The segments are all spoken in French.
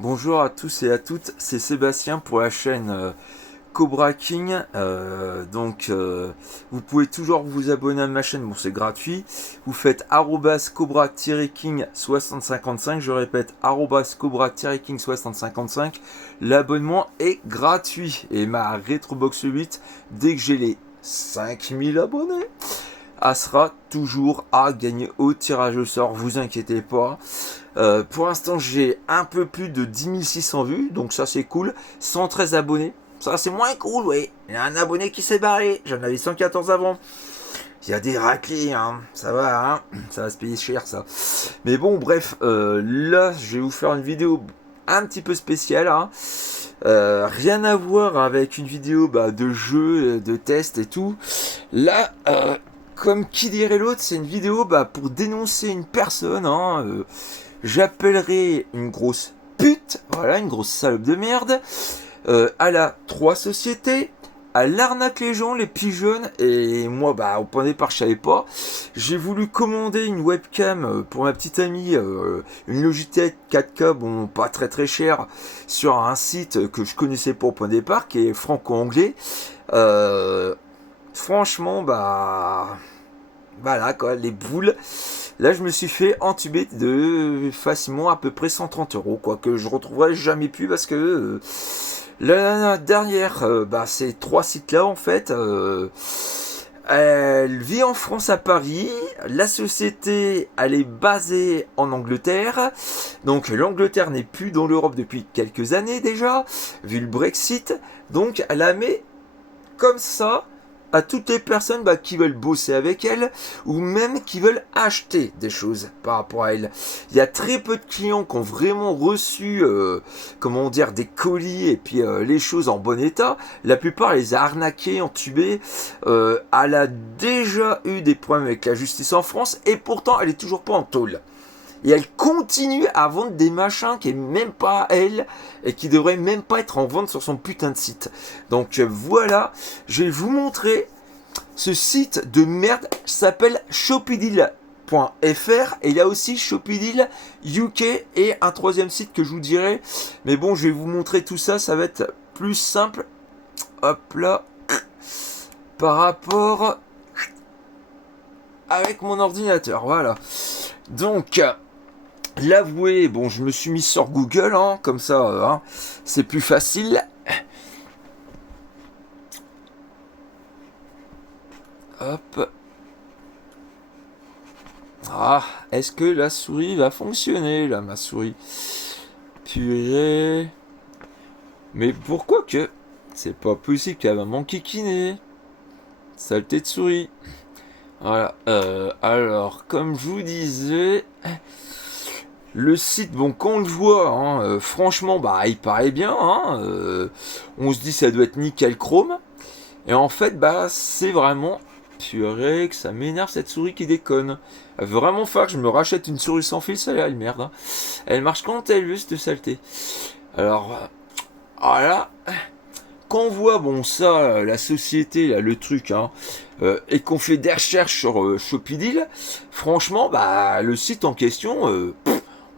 Bonjour à tous et à toutes, c'est Sébastien pour la chaîne Cobra King. Vous pouvez toujours vous abonner à ma chaîne, bon c'est gratuit. Vous faites @cobra-king 6055, je répète @cobra-king 6055. L'abonnement est gratuit et ma Retrobox 8, dès que j'ai les 5000 abonnés, sera toujours à gagner au tirage au sort, vous inquiétez pas. Pour l'instant, j'ai un peu plus de 10 600 vues, donc ça c'est cool. 113 abonnés, ça c'est moins cool, oui. Il y a un abonné qui s'est barré, j'en avais 114 avant. Il y a des raclés, hein. Ça va, hein. Ça va se payer cher, ça. Mais bon, bref, là, je vais vous faire une vidéo un petit peu spéciale, hein. Rien à voir avec une vidéo de jeu, de test et tout. Là, comme qui dirait l'autre, c'est une vidéo pour dénoncer une personne, hein. J'appellerai une grosse pute, voilà, une grosse salope de merde. Elle a trois sociétés, elle arnaque les gens, les pigeons, et moi, au point de départ, je savais pas. J'ai voulu commander une webcam pour ma petite amie, une Logitech 4K, bon, pas très très cher, sur un site que je connaissais pas au point de départ, qui est franco-anglais. Franchement, voilà quoi, les boules. Là, je me suis fait entuber de facilement à peu près 130 euros, quoi, que je retrouverai jamais plus parce que la dernière, ces trois sites-là, en fait, elle vit en France à Paris. La société, elle est basée en Angleterre. Donc, l'Angleterre n'est plus dans l'Europe depuis quelques années déjà, vu le Brexit. Donc, elle a mis comme ça à toutes les personnes qui veulent bosser avec elle ou même qui veulent acheter des choses par rapport à elle. Il y a très peu de clients qui ont vraiment reçu des colis et puis les choses en bon état. La plupart les a arnaqués, entubés. Elle a déjà eu des problèmes avec la justice en France et pourtant elle est toujours pas en tôle. Et elle continue à vendre des machins qui est même pas à elle et qui devrait même pas être en vente sur son putain de site. Donc voilà, je vais vous montrer ce site de merde, s'appelle shoppeedeal.fr et il y a aussi Shoppeedeal UK et un troisième site que je vous dirai. Mais bon, je vais vous montrer tout ça, ça va être plus simple. Hop là, par rapport avec mon ordinateur, voilà. Donc, l'avouer, bon, je me suis mis sur Google, hein, comme ça, c'est plus facile. Hop. Ah, est-ce que la souris va fonctionner, là, ma souris? Purée. Mais pourquoi que... C'est pas possible qu'elle va m'enquiquiner. Saleté de souris. Voilà. Alors, comme je vous disais... Le site, bon, quand on le voit, hein, franchement, il paraît bien. Hein, on se dit ça doit être nickel chrome. Et en fait, c'est vraiment... Purée, que ça m'énerve cette souris qui déconne. Il va vraiment falloir que je me rachète une souris sans fil, ça là, merde. Hein. Elle marche quand elle veut, cette saleté. Alors, voilà. Quand on voit, bon, ça, la société, là, le truc, hein, et qu'on fait des recherches sur Shoppeedeal, franchement, le site en question...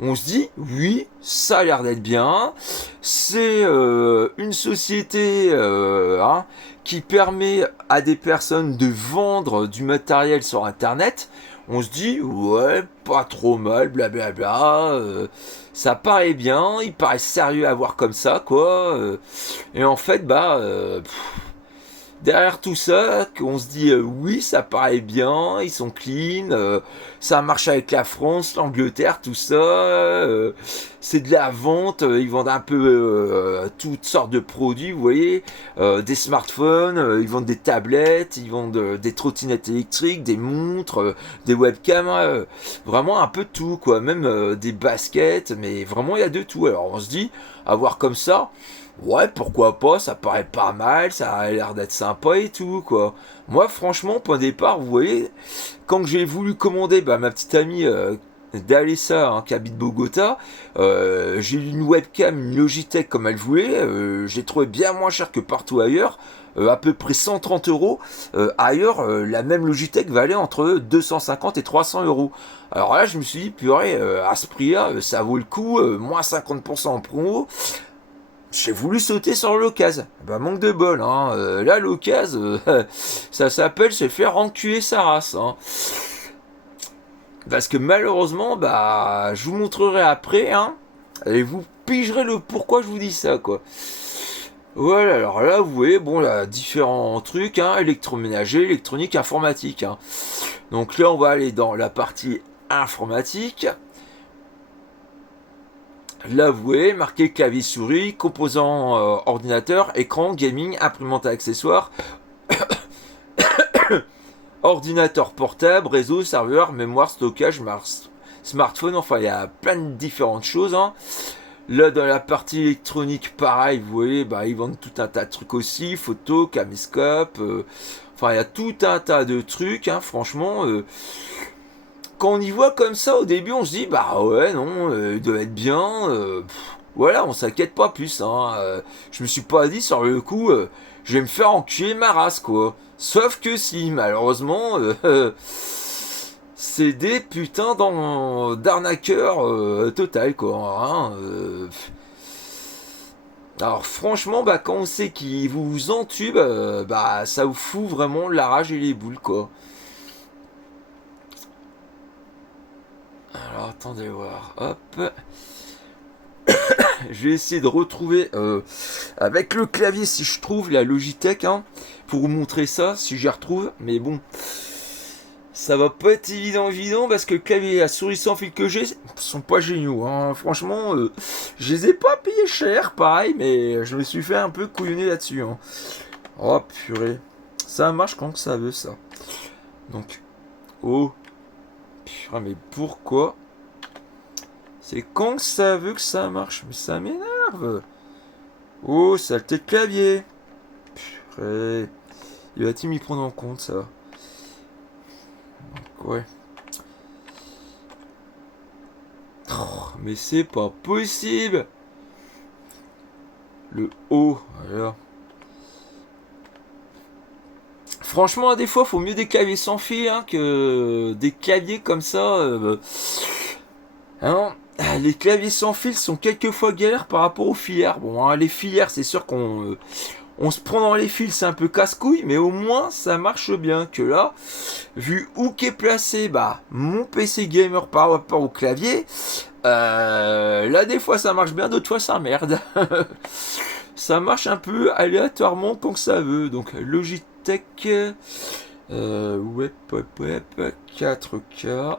on se dit, oui, ça a l'air d'être bien. C'est une société qui permet à des personnes de vendre du matériel sur Internet. On se dit, ouais, pas trop mal, blablabla. Ça paraît bien, il paraît sérieux à voir comme ça, quoi. Et en fait, derrière tout ça, qu'on se dit oui, ça paraît bien, ils sont clean, ça marche avec la France, l'Angleterre, tout ça, c'est de la vente, ils vendent un peu toutes sortes de produits, vous voyez, des smartphones, ils vendent des tablettes, ils vendent des trottinettes électriques, des montres, des webcams, vraiment un peu de tout, quoi, même des baskets, mais vraiment il y a de tout. Alors on se dit, à voir comme ça, ouais, pourquoi pas, ça paraît pas mal, ça a l'air d'être sympa et tout, quoi. Moi, franchement, point de départ, vous voyez, quand j'ai voulu commander ma petite amie d'Alessa, hein, qui habite Bogota. J'ai eu une webcam, une Logitech comme elle voulait. J'ai trouvé bien moins cher que partout ailleurs. À peu près 130 euros. Ailleurs, la même Logitech va aller entre 250 et 300 euros. Alors là, je me suis dit, purée, à ce prix-là, ça vaut le coup. Moins 50% en promo. J'ai voulu sauter sur l'occasion. Bah, manque de bol, hein. Là, l'occasion, ça s'appelle se faire enculer sa race, hein. Parce que malheureusement, bah, je vous montrerai après, hein. Et vous pigerez le pourquoi je vous dis ça, quoi. Voilà, alors là, vous voyez, bon, là, différents trucs, hein, électroménager, électronique, informatique, hein. Donc là, on va aller dans la partie informatique. Là, vous voyez, marqué clavier souris, composants ordinateur, écran, gaming, imprimante à accessoires, ordinateur portable, réseau, serveur, mémoire, stockage, smartphone, enfin, il y a plein de différentes choses, hein. Là, dans la partie électronique, pareil, vous voyez, bah, ils vendent tout un tas de trucs aussi, photo, caméscope, enfin, il y a tout un tas de trucs, hein, franchement. Quand on y voit comme ça, au début, on se dit, bah ouais, non, il doit être bien. Voilà, on s'inquiète pas plus, hein. Je me suis pas dit, sur le coup, je vais me faire enculer ma race, quoi. Sauf que si, malheureusement, c'est des putains d'arnaqueurs total, quoi, hein. Alors franchement, bah quand on sait qu'ils vous entubent, bah ça vous fout vraiment la rage et les boules, quoi. Alors attendez voir, hop. Je vais essayer de retrouver avec le clavier si je trouve la Logitech, hein, pour vous montrer ça si j'y retrouve. Mais bon, ça va pas être évident parce que le clavier et la souris sans fil que j'ai sont pas géniaux, hein. Franchement, je les ai pas payés cher, pareil, mais je me suis fait un peu couillonner là-dessus, hein. Oh purée, ça marche quand ça veut ça. Donc, oh, purée, mais pourquoi? C'est quand ça veut que ça marche, mais ça m'énerve. Oh, saleté de clavier. Purée. Il va-t-il m'y prendre en compte, ça? Donc, ouais. Oh, mais c'est pas possible. Le haut, voilà. Franchement, des fois, faut mieux des claviers sans fil, hein, que des claviers comme ça. Hein, les claviers sans fil sont quelquefois galères par rapport aux filières. Bon, hein, les filières, c'est sûr qu'on on se prend dans les fils, c'est un peu casse-couille, mais au moins ça marche bien. Que là, vu où qu'est placé, bah, mon PC gamer par rapport au clavier, là des fois ça marche bien, d'autres fois ça merde. Ça marche un peu aléatoirement quand ça veut. Donc Logitech, web 4K.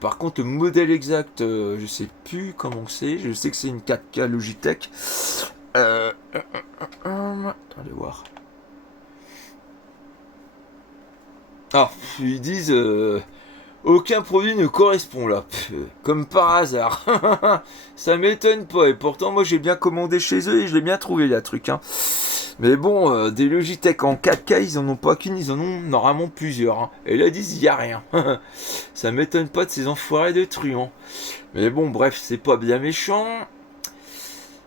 Par contre, le modèle exact, je sais plus comment c'est. Je sais que c'est une 4K Logitech. Attendez voir. Ah, ils disent aucun produit ne correspond là. Comme par hasard. Ça m'étonne pas. Et pourtant, moi j'ai bien commandé chez eux et je l'ai bien trouvé la truc, hein. Mais bon, des Logitech en 4K, ils en ont pas qu'une, ils en ont normalement plusieurs, hein. Et là, ils disent, il n'y a rien. Ça m'étonne pas de ces enfoirés de truands. Mais bon, bref, c'est pas bien méchant.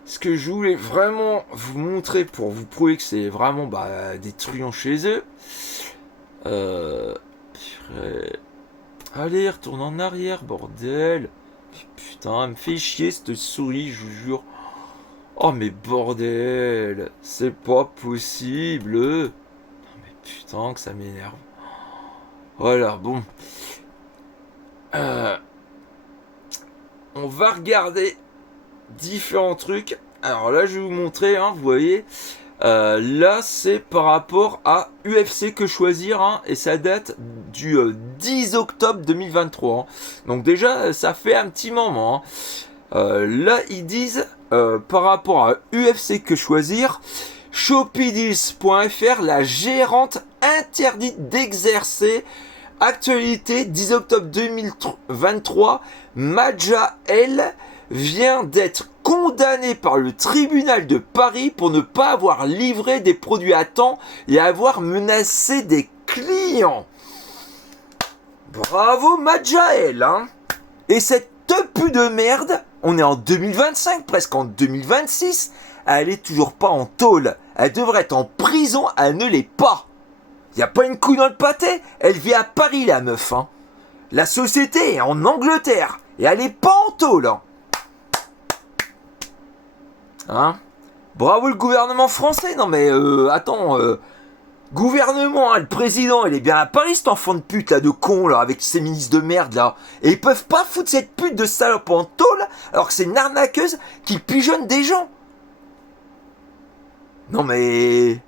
Ce que je voulais vraiment vous montrer pour vous prouver que c'est vraiment des truands chez eux. Allez, retourne en arrière, bordel. Putain, elle me fait chier cette souris, je vous jure. Oh mais bordel, c'est pas possible. Non mais putain que ça m'énerve. Voilà, bon. On va regarder différents trucs. Alors là, je vais vous montrer, hein, vous voyez. Là, c'est par rapport à UFC que choisir, hein, et ça date du 10 octobre 2023. Hein. Donc déjà, ça fait un petit moment. Hein. Là, ils disent, par rapport à UFC que choisir, Shopee-Deals.fr, la gérante interdite d'exercer. Actualité 10 octobre 2023, Madja L vient d'être condamnée par le tribunal de Paris pour ne pas avoir livré des produits à temps et avoir menacé des clients. Bravo Majael, hein. Et cette tepu de merde, on est en 2025, presque en 2026, elle est toujours pas en tôle. Elle devrait être en prison, elle ne l'est pas. Y a pas une couille dans le pâté, elle vit à Paris la meuf, hein. La société est en Angleterre, et elle est pas en tôle, hein. Hein? Bravo le gouvernement français, non mais attends, gouvernement, hein, le président, il est bien à Paris cet enfant de pute là, de con là, avec ses ministres de merde là. Et ils peuvent pas foutre cette pute de salope en tôle, alors que c'est une arnaqueuse qui pigeonne des gens. Non mais...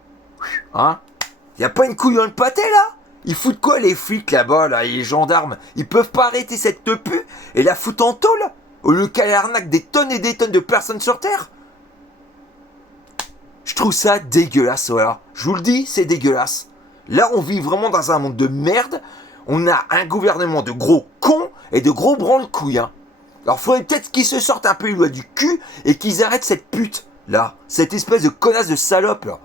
Hein? Y a pas une couille dans le pâté là? Ils foutent quoi les flics là-bas là, et les gendarmes? Ils peuvent pas arrêter cette tepu et la foutre en tôle? Au lieu qu'elle arnaque des tonnes et des tonnes de personnes sur Terre? Je trouve ça dégueulasse, voilà. Je vous le dis, c'est dégueulasse. Là, on vit vraiment dans un monde de merde. On a un gouvernement de gros cons et de gros branle-couilles. Hein. Alors, faudrait peut-être qu'ils se sortent un peu les doigts du cul et qu'ils arrêtent cette pute, là. Cette espèce de connasse de salope, là.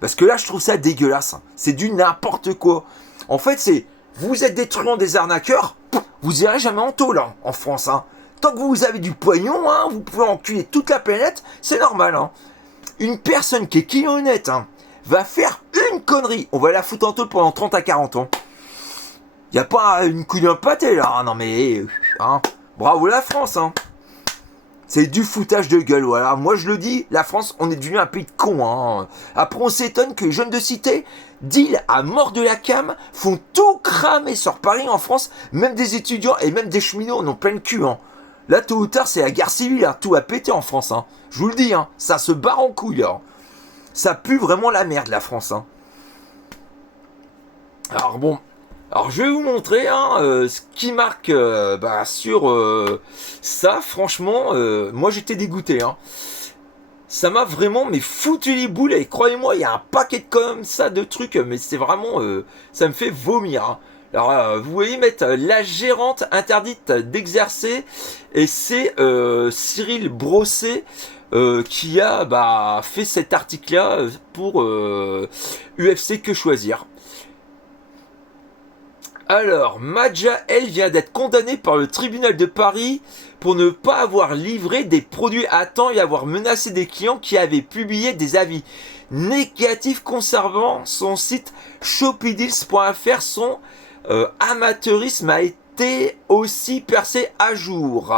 Parce que là, je trouve ça dégueulasse. Hein. C'est du n'importe quoi. En fait, c'est... Vous êtes des truands, des arnaqueurs, vous irez jamais en tôle, hein, en France. Hein. Tant que vous avez du pognon, hein, vous pouvez enculer toute la planète, c'est normal, hein. Une personne qui est honnête, hein, va faire une connerie. On va la foutre en tôle pendant 30 à 40 ans. Y a pas une couille d'un pâté là. Non mais... Hein, bravo la France. Hein. C'est du foutage de gueule. Voilà. Moi je le dis, la France, on est devenu un pays de cons. Hein. Après on s'étonne que les jeunes de cité, deal à mort de la cam, font tout cramer sur Paris en France. Même des étudiants et même des cheminots en ont plein le cul. Hein. Là, tôt ou tard, c'est la guerre civile, hein. Tout a pété en France. Hein. Je vous le dis, hein. Ça se barre en couille. Hein. Ça pue vraiment la merde, la France. Hein. Alors bon, alors je vais vous montrer hein, ce qui marque sur ça. Franchement, moi j'étais dégoûté. Hein. Ça m'a vraiment foutu les boules. Et croyez-moi, il y a un paquet comme ça de trucs, mais c'est vraiment, ça me fait vomir. Hein. Alors, vous voyez mettre la gérante interdite d'exercer, et c'est Cyril Brosset qui a fait cet article-là pour UFC Que Choisir. Alors, Madja, elle vient d'être condamnée par le tribunal de Paris pour ne pas avoir livré des produits à temps et avoir menacé des clients qui avaient publié des avis négatifs concernant son site shoppeedeals.fr. Son amateurisme a été aussi percé à jour.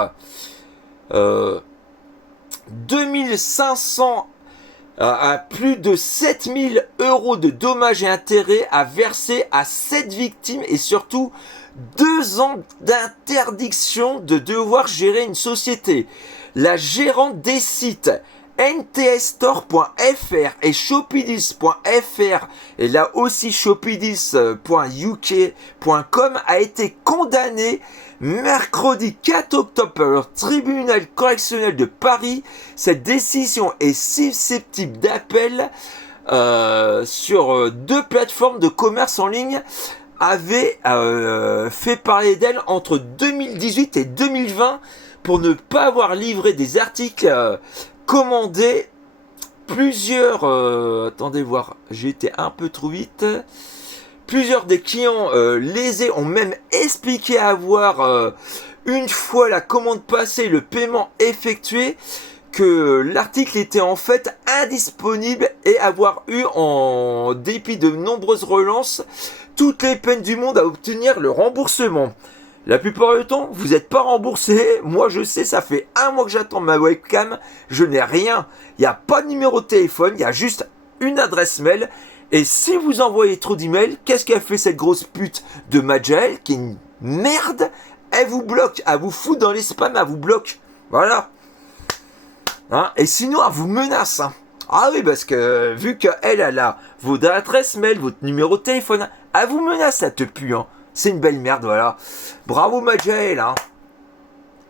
2500 à plus de 7000 € de dommages et intérêts à verser à 7 victimes et surtout 2 ans d'interdiction de devoir gérer une société. La gérante des sites ntsstore.fr et shoppeedeals.fr et là aussi shoppeedeals.uk.com a été condamnée mercredi 4 octobre par le tribunal correctionnel de Paris. Cette décision est susceptible d'appel sur 2 plateformes de commerce en ligne avaient fait parler d'elle entre 2018 et 2020 pour ne pas avoir livré des articles commandés. Plusieurs attendez voir, j'ai été un peu trop vite. Plusieurs des clients lésés ont même expliqué avoir une fois la commande passée, le paiement effectué, que l'article était en fait indisponible et avoir eu, en dépit de nombreuses relances, toutes les peines du monde à obtenir le remboursement. La plupart du temps, vous n'êtes pas remboursé. Moi, je sais, ça fait 1 mois que j'attends ma webcam. Je n'ai rien. Il n'y a pas de numéro de téléphone. Il y a juste une adresse mail. Et si vous envoyez trop d'emails, qu'est-ce qu'a fait cette grosse pute de Majael, qui est une merde? Elle vous bloque. Elle vous fout dans les spams. Elle vous bloque. Voilà. Hein, et sinon, elle vous menace. Hein. Ah oui, parce que vu qu'elle a votre adresse mail, votre numéro de téléphone, elle vous menace, ça te pue. Hein. C'est une belle merde, voilà. Bravo Majael, hein.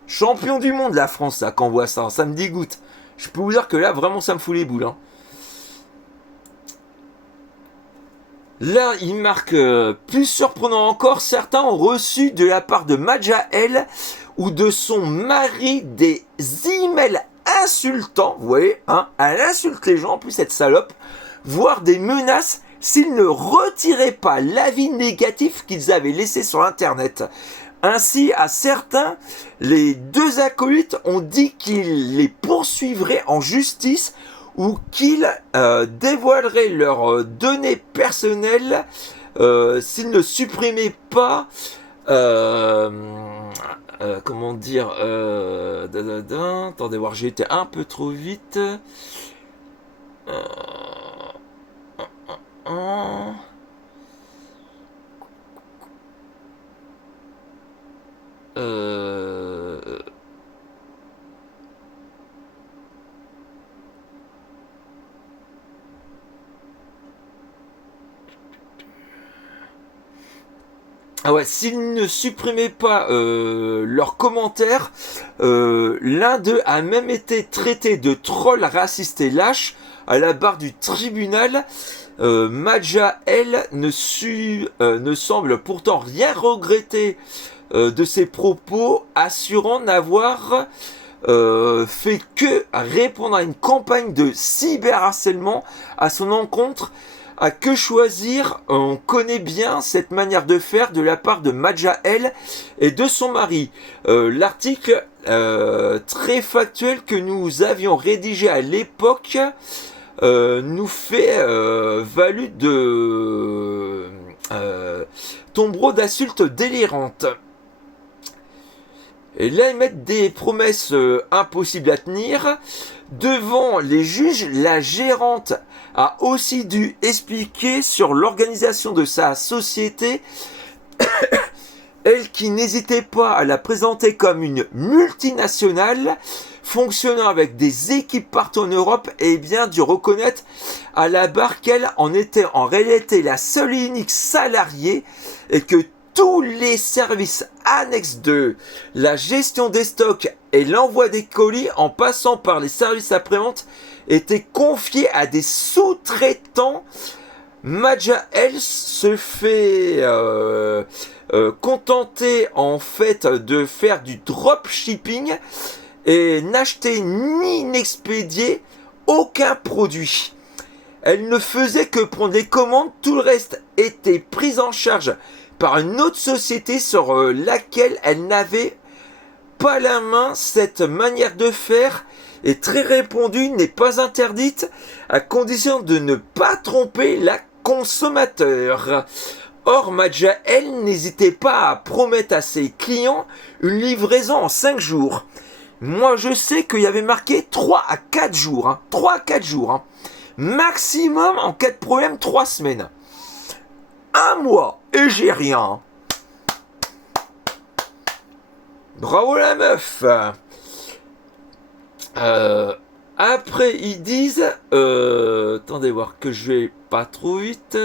Champion du monde, la France, là, quand on voit ça. Hein. Ça me dégoûte. Je peux vous dire que là, vraiment, ça me fout les boules. Hein. Là, il marque plus surprenant encore. Certains ont reçu de la part de Majael ou de son mari des emails insultants. Vous voyez, hein, elle insulte les gens, en plus cette salope, voire des menaces s'ils ne retiraient pas l'avis négatif qu'ils avaient laissé sur Internet. Ainsi, à certains, les deux acolytes ont dit qu'ils les poursuivraient en justice ou qu'ils dévoileraient leurs données personnelles s'ils ne supprimaient pas comment dire attendez voir, j'ai été un peu trop vite. Ah ouais, s'ils ne supprimaient pas leurs commentaires, l'un d'eux a même été traité de troll raciste et lâche à la barre du tribunal. Madja, elle, ne semble pourtant rien regretter de ses propos, assurant n'avoir fait que répondre à une campagne de cyberharcèlement à son encontre. À que choisir, on connaît bien cette manière de faire de la part de Madja L et de son mari. L'article très factuel que nous avions rédigé à l'époque nous fait valu de tombereaux d'insultes délirantes. Et là, ils mettent des promesses impossibles à tenir. Devant les juges, la gérante a aussi dû expliquer sur l'organisation de sa société, elle qui n'hésitait pas à la présenter comme une multinationale, fonctionnant avec des équipes partout en Europe, et bien dû reconnaître à la barre qu'elle en était en réalité la seule et unique salariée, et que tous les services annexes de la gestion des stocks et l'envoi des colis en passant par les services après-vente étaient confiés à des sous-traitants. Madja, elle, se fait contenter en fait de faire du dropshipping et n'acheter ni n'expédier aucun produit. Elle ne faisait que prendre les commandes, tout le reste était pris en charge par une autre société sur laquelle elle n'avait pas la main. Cette manière de faire est très répandue, n'est pas interdite, à condition de ne pas tromper la consommateur. Or, Madja, elle, n'hésitait pas à promettre à ses clients une livraison en 5 jours. Moi, je sais qu'il y avait marqué 3 à 4 jours. Hein, 3 à 4 jours. Hein. Maximum, en cas de problème, 3 semaines. 1 mois, et j'ai rien. Bravo la meuf. Après, ils disent... attendez voir que je vais pas trop vite.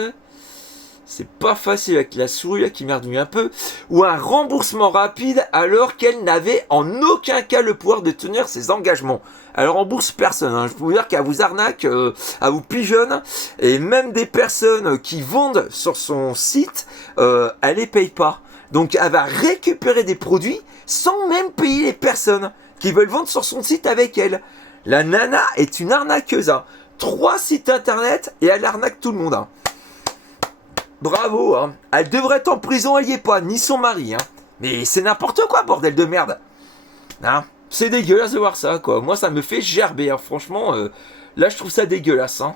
C'est pas facile avec la souris là qui merdouille un peu. Ou un remboursement rapide alors qu'elle n'avait en aucun cas le pouvoir de tenir ses engagements. Elle rembourse personne. Hein. Je peux vous dire qu'elle vous arnaque, elle vous pigeonne. Et même des personnes qui vendent sur son site, elle les paye pas. Donc elle va récupérer des produits sans même payer les personnes qui veulent vendre sur son site avec elle. La nana est une arnaqueuse. Hein. 3 sites internet et elle arnaque tout le monde. Hein. Bravo, hein. Elle devrait être en prison, elle y est pas, ni son mari, hein. Mais c'est n'importe quoi, bordel de merde. Hein, c'est dégueulasse de voir ça, quoi. Moi, ça me fait gerber, hein. Franchement, là, je trouve ça dégueulasse, hein.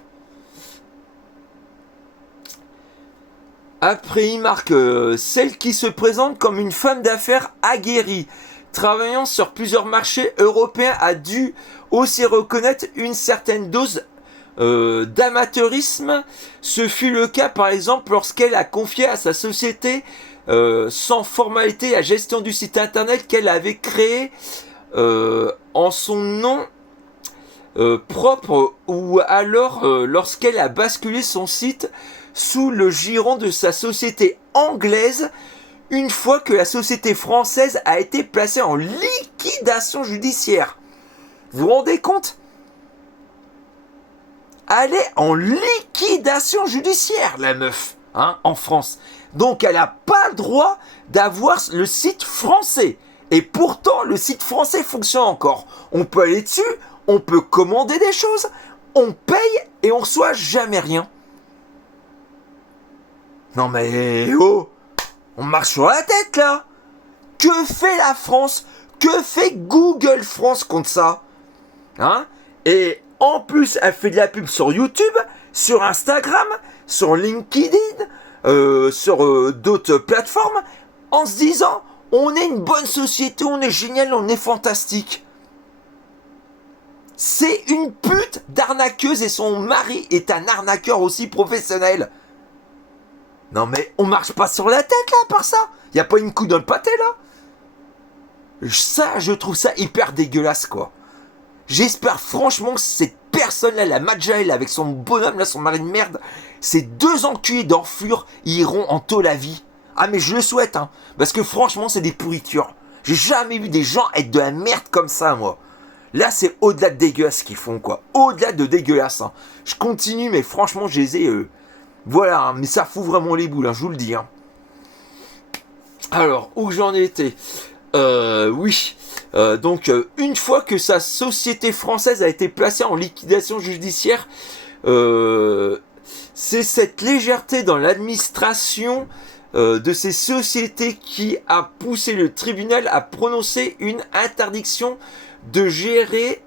Après, il marque celle qui se présente comme une femme d'affaires aguerrie, travaillant sur plusieurs marchés européens, a dû aussi reconnaître une certaine dose d'amateurisme. Ce fut le cas par exemple lorsqu'elle a confié à sa société sans formalité la gestion du site internet qu'elle avait créé en son nom propre, ou alors lorsqu'elle a basculé son site sous le giron de sa société anglaise une fois que la société française a été placée en liquidation judiciaire. Vous vous rendez compte ? Elle est en liquidation judiciaire, la meuf, hein, en France. Donc, elle n'a pas le droit d'avoir le site français. Et pourtant, le site français fonctionne encore. On peut aller dessus, on peut commander des choses, on paye et on reçoit jamais rien. Non mais oh, on marche sur la tête là. Que fait la France? Que fait Google France contre ça? Hein? Et en plus, elle fait de la pub sur YouTube, sur Instagram, sur LinkedIn, sur d'autres plateformes, en se disant, on est une bonne société, on est génial, on est fantastique. C'est une pute d'arnaqueuse et son mari est un arnaqueur aussi professionnel. Non mais on marche pas sur la tête là par ça. Y a pas une coupe dans le pâté là. Ça, je trouve ça hyper dégueulasse quoi. J'espère franchement que cette personne-là, la Majael, avec son bonhomme là, son mari de merde, ces deux enculés d'enflure iront en taux la vie. Ah mais je le souhaite hein, parce que franchement c'est des pourritures. J'ai jamais vu des gens être de la merde comme ça moi. Là c'est au-delà de dégueulasse ce qu'ils font quoi. Au-delà de dégueulasse hein. Je continue mais franchement je les ai... Voilà, hein, mais ça fout vraiment les boules, hein, je vous le dis. Hein. Alors, où j'en étais oui. Donc, une fois que sa société française a été placée en liquidation judiciaire, c'est cette légèreté dans l'administration de ces sociétés qui a poussé le tribunal à prononcer une interdiction de gérer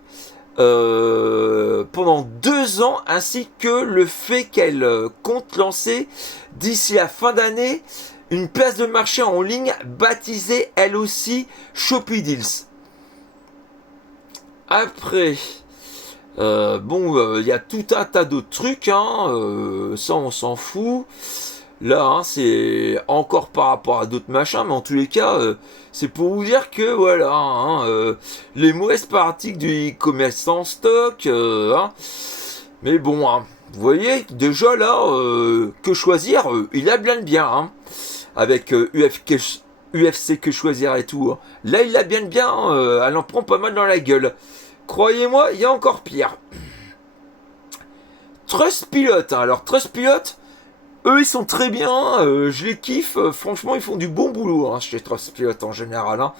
pendant 2 ans, ainsi que le fait qu'elle compte lancer d'ici la fin d'année une place de marché en ligne baptisée elle aussi Shopee Deals. Après, il y a tout un tas d'autres trucs, hein, ça on s'en fout. Là, hein, c'est encore par rapport à d'autres machins, mais en tous les cas, c'est pour vous dire que voilà, hein, les mauvaises pratiques du e-commerce en stock, hein. Mais bon, hein, vous voyez, déjà là, que choisir, il a bien, hein, avec UFC que choisir et tout. Hein. Là, il a bien, elle en prend pas mal dans la gueule. Croyez-moi, il y a encore pire. Trustpilot, hein, alors Trustpilot, eux, ils sont très bien, je les kiffe, franchement, ils font du bon boulot hein, chez Trustpilot en général. Hein.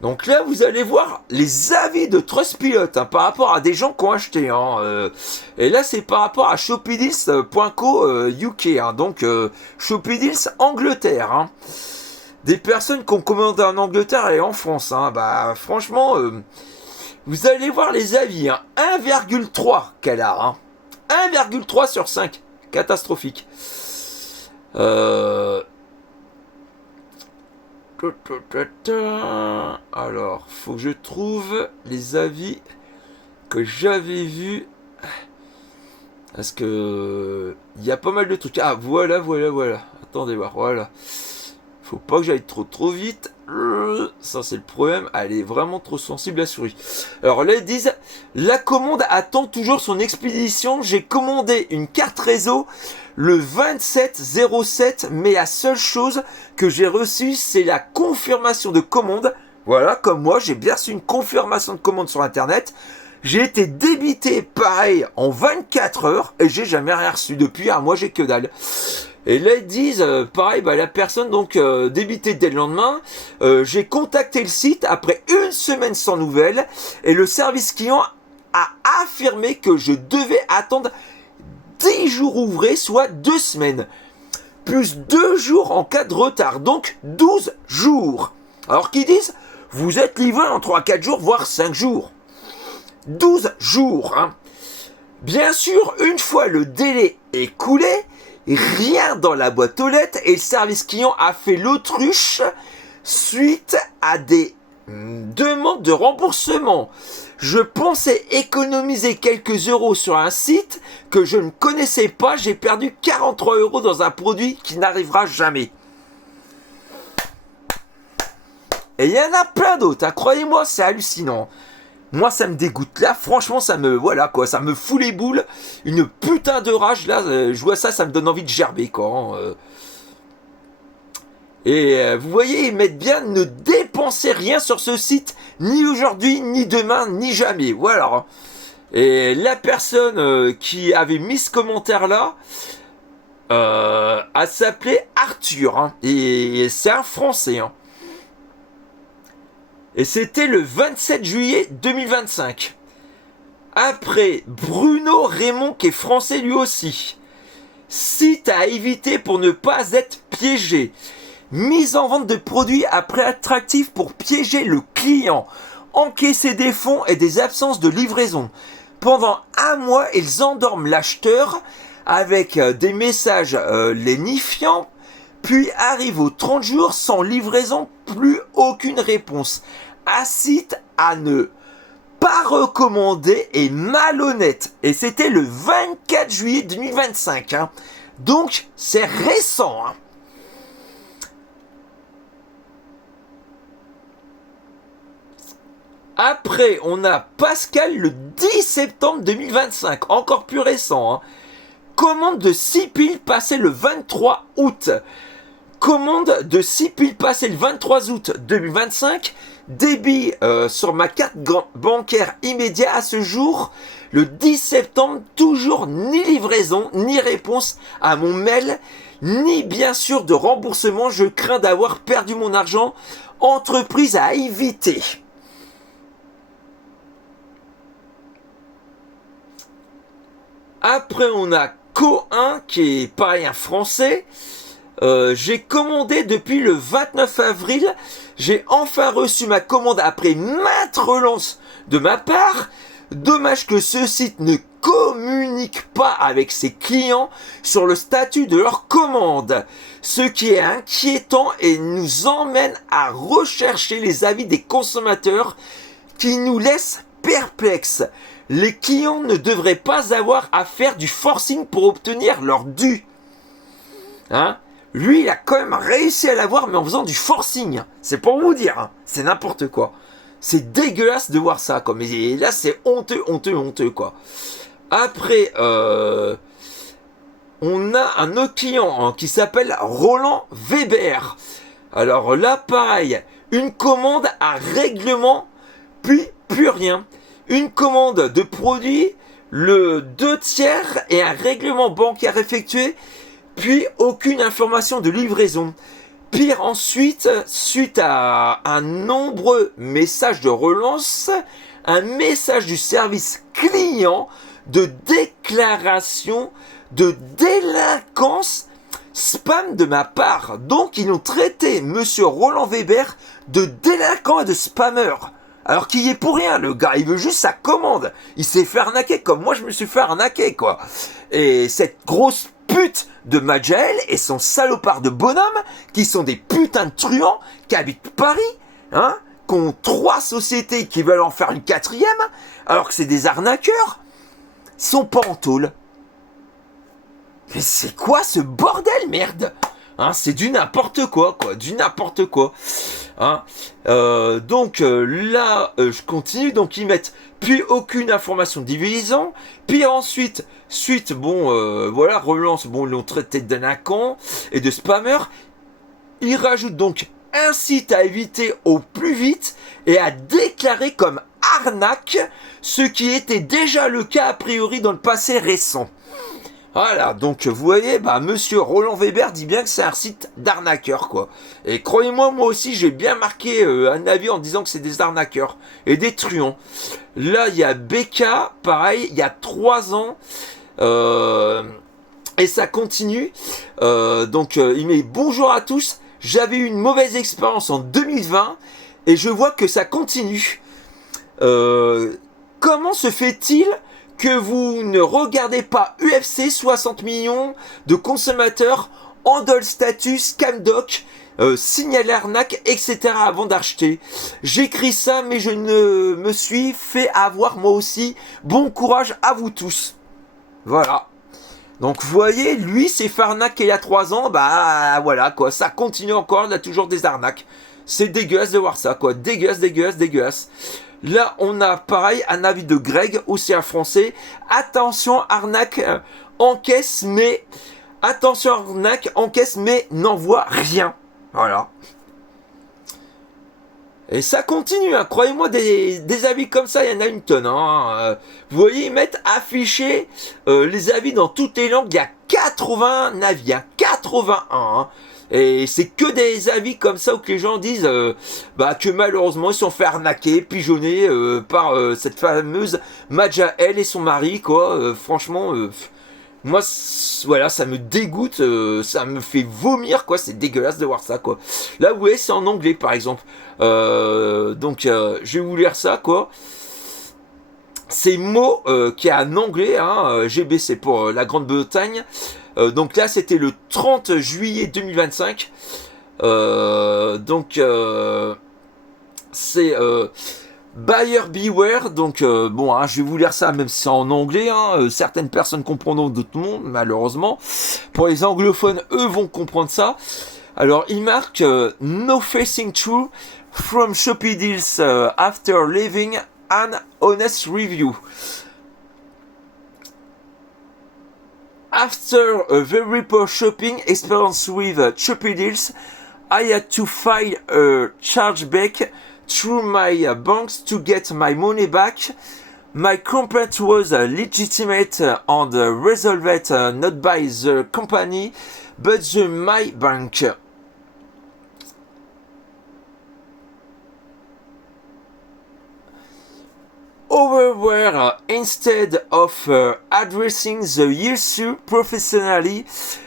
Donc là, vous allez voir les avis de Trustpilot hein, par rapport à des gens qui ont acheté. Hein, et là, c'est par rapport à ShopeeDeals.co UK, hein, donc ShopeeDeals Angleterre. Hein. Des personnes qui ont commandé en Angleterre et en France. Hein, bah, franchement, vous allez voir les avis. Hein, 1,3 qu'elle a. Hein, 1,3 sur 5. Catastrophique. Alors, faut que je trouve les avis que j'avais vus. Parce que il y a pas mal de trucs. Ah, voilà. Attendez voir, voilà. Faut pas que j'aille trop vite. Ça, c'est le problème. Elle est vraiment trop sensible, la souris. Alors là, ils disent, la commande attend toujours son expédition. J'ai commandé une carte réseau le 27/07, mais la seule chose que j'ai reçue, c'est la confirmation de commande. Voilà, comme moi, j'ai bien reçu une confirmation de commande sur Internet. J'ai été débité, pareil, en 24 heures, et j'ai jamais rien reçu depuis. Un mois, j'ai que dalle. Et là ils disent, pareil, la personne donc débitée dès le lendemain, j'ai contacté le site après une semaine sans nouvelles, et le service client a affirmé que je devais attendre 10 jours ouvrés, soit 2 semaines, plus 2 jours en cas de retard, donc 12 jours. Alors qu'ils disent, vous êtes livré en 3-4 jours, voire 5 jours. 12 jours, hein. Bien sûr, une fois le délai écoulé, rien dans la boîte aux lettres et le service client a fait l'autruche suite à des demandes de remboursement. Je pensais économiser quelques euros sur un site que je ne connaissais pas. J'ai perdu 43 euros dans un produit qui n'arrivera jamais. Et il y en a plein d'autres, hein. Croyez-moi, c'est hallucinant. Moi, ça me dégoûte. Là, franchement, ça me fout les boules. Une putain de rage. Là, je vois ça, ça me donne envie de gerber, quoi. Et vous voyez, ils mettent bien ne dépensez rien sur ce site, ni aujourd'hui, ni demain, ni jamais. Voilà. Et la personne qui avait mis ce commentaire-là, a s'appelé Arthur. Hein, et c'est un Français. Hein. Et c'était le 27 juillet 2025. Après, Bruno Raymond, qui est français lui aussi. Site à éviter pour ne pas être piégé. Mise en vente de produits à prix attractif pour piéger le client. Encaisser des fonds et des absences de livraison. Pendant un mois, ils endorment l'acheteur avec des messages lénifiants, puis arrivent aux 30 jours sans livraison, plus aucune réponse. Un site à ne pas recommander et malhonnête. Et c'était le 24 juillet 2025. Hein. Donc, c'est récent. Hein. Après, on a Pascal le 10 septembre 2025, encore plus récent. Hein. Commande de 6 piles passée le 23 août. Commande de 6 piles passée le 23 août 2025. Débit sur ma carte bancaire immédiat à ce jour. Le 10 septembre, toujours ni livraison, ni réponse à mon mail, ni bien sûr de remboursement. Je crains d'avoir perdu mon argent. Entreprise à éviter. Après, on a Co1, qui est pareil, un français. J'ai commandé depuis le 29 avril. J'ai enfin reçu ma commande après maintes relances de ma part. Dommage que ce site ne communique pas avec ses clients sur le statut de leur commande. Ce qui est inquiétant et nous emmène à rechercher les avis des consommateurs qui nous laissent perplexes. Les clients ne devraient pas avoir à faire du forcing pour obtenir leur dû. Hein? Lui, il a quand même réussi à l'avoir, mais en faisant du forcing. C'est pour vous dire. Hein. C'est n'importe quoi. C'est dégueulasse de voir ça. Quoi. Mais là, c'est honteux, quoi. Après, on a un autre client hein, qui s'appelle Roland Weber. Alors là, pareil. Une commande à règlement, puis plus rien. Une commande de produit, le 2/3 et un règlement bancaire effectué, puis aucune information de livraison. Pire ensuite, suite à un nombreux messages de relance, un message du service client de déclaration de délinquance spam de ma part. Donc ils ont traité monsieur Roland Weber de délinquant et de spammeur. Alors qu'il y est pour rien, le gars, il veut juste sa commande. Il s'est fait arnaquer comme moi je me suis fait arnaquer, quoi. Et cette grosse pute de Majael et son salopard de bonhomme, qui sont des putains de truands, qui habitent Paris, hein, qui ont 3 sociétés qui veulent en faire une 4e, alors que c'est des arnaqueurs, ils sont pas en tôle. Mais c'est quoi ce bordel, merde? Hein, c'est du n'importe quoi, du n'importe quoi. Hein. Donc là, je continue. Donc ils mettent puis aucune information divisant. Puis ensuite, voilà, relance. Bon, ils l'ont traité de délinquant et de spammer. Ils rajoutent donc un site à éviter au plus vite et à déclarer comme arnaque, ce qui était déjà le cas a priori dans le passé récent. Voilà, donc vous voyez, monsieur Roland Weber dit bien que c'est un site d'arnaqueurs, quoi. Et croyez-moi, moi aussi, j'ai bien marqué un avis en disant que c'est des arnaqueurs et des truands. Là, il y a BK, pareil, il y a 3 ans, et ça continue. Il met « Bonjour à tous, j'avais eu une mauvaise expérience en 2020, et je vois que ça continue. Comment se fait-il que vous ne regardez pas UFC 60 millions de consommateurs, handle status, scamdoc, signaler arnaque, etc. avant d'acheter. J'écris ça, mais je ne me suis fait avoir moi aussi. Bon courage à vous tous. » Voilà. Donc vous voyez, lui s'est fait arnaquer il y a 3 ans, voilà quoi, ça continue encore, il y a toujours des arnaques. C'est dégueulasse de voir ça, quoi. Dégueulasse. Là, on a pareil un avis de Greg, aussi un français. Attention, arnaque, encaisse, mais n'envoie rien. Voilà. Et ça continue, hein. Croyez-moi, des avis comme ça, il y en a une tonne. Hein. Vous voyez, ils mettent afficher les avis dans toutes les langues. Il y a 80 avis, hein. 81. Hein. Et c'est que des avis comme ça où que les gens disent que malheureusement ils se sont fait arnaquer, pigeonner par cette fameuse Majael et son mari, quoi. Franchement, Moi, voilà, ça me dégoûte, ça me fait vomir, quoi. C'est dégueulasse de voir ça, quoi. Là, ouais, c'est en anglais, par exemple. Donc, je vais vous lire ça, quoi. C'est Mo qui est en anglais, hein, GB c'est pour la Grande-Bretagne. Donc là c'était le 30 juillet 2025. Donc c'est Buyer Beware. Donc bon, hein, je vais vous lire ça même si c'est en anglais. Hein, certaines personnes comprendront, d'autres non, malheureusement. Pour les anglophones, eux vont comprendre ça. Alors il marque No facing through from Shopee Deals after leaving an honest review. After a very poor shopping experience with Shopee Deals, I had to file a chargeback through my banks to get my money back. My complaint was legitimate and resolved not by the company, but my bank. However, instead of addressing the issue professionally,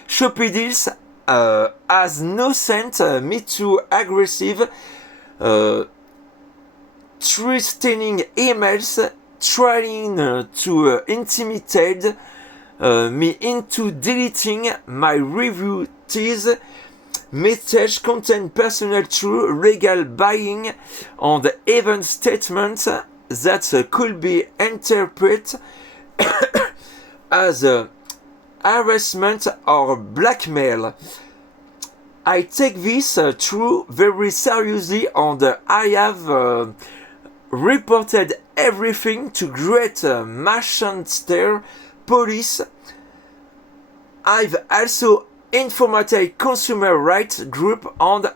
Shopee Deals has no sent me to aggressive, threatening emails trying to intimidate me into deleting my review. These message contain personal true legal buying and even statements that could be interpreted as harassment or blackmail. I take this true very seriously and I have reported everything to Great Manchester Police. I've also informed a consumer rights group and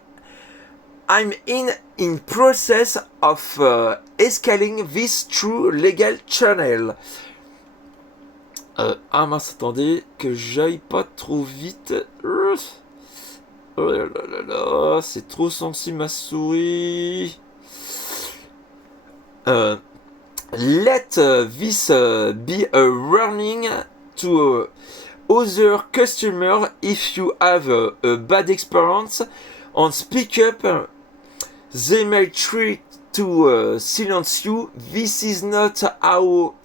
I'm in process of escalating this through legal channel. Ah mince, attendez, que j'aille pas trop vite. Oh là là là là, c'est trop sensible ma souris. Let this be a warning to other customers if you have a bad experience and speak up. They may try to silence you. This is not how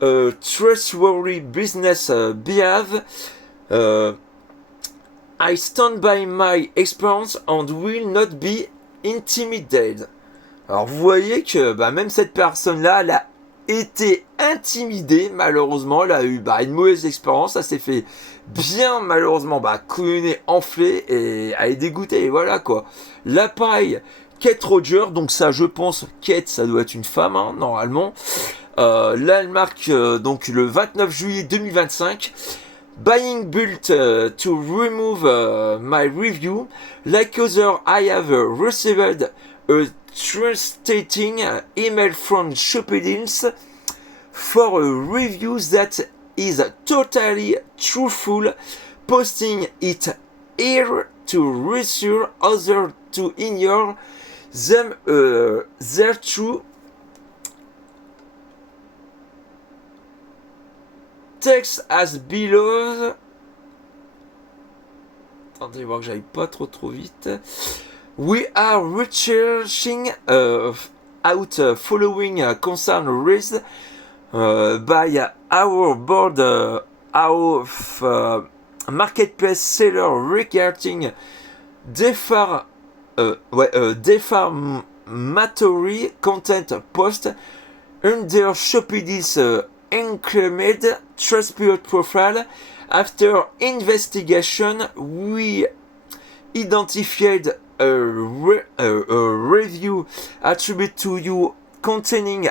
trustworthy business behave. I stand by my experience and will not be intimidated. Alors vous voyez que même cette personne-là, elle a été intimidée malheureusement, elle a eu une mauvaise expérience, ça s'est fait bien malheureusement couillonner, enflé et elle est dégoûtée et voilà quoi. Là pareil, Kate Roger, donc ça je pense, Kate ça doit être une femme hein, normalement. Là elle marque donc le 29 juillet 2025. Buying built to remove my review. Like other, I have received a translating email from Shopee Deals for a review that is totally truthful, posting it here to reassure others to ignore them their true text as below. Attendez voir que j'aille pas trop vite. We are researching out following concern raised by our board of marketplace seller regarding defamatory content post under Shopee Deals unclaimed Trustpilot profile. After investigation, we identified a review attributed to you containing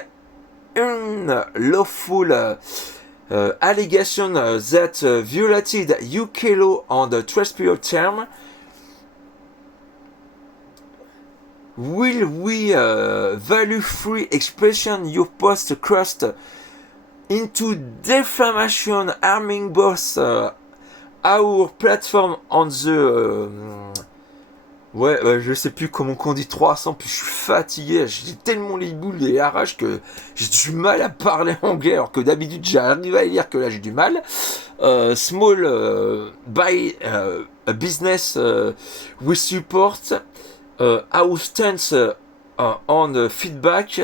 unlawful allegation that violated UK law on the Trustpilot term. Will we value free expression your post crossed into defamation harming both our platform on the je sais plus comment on dit 300, puis je suis fatigué, j'ai tellement les boules et les arraches que j'ai du mal à parler anglais alors que d'habitude j'arrive à lire, que là j'ai du mal. small by a business we support our stance on feedback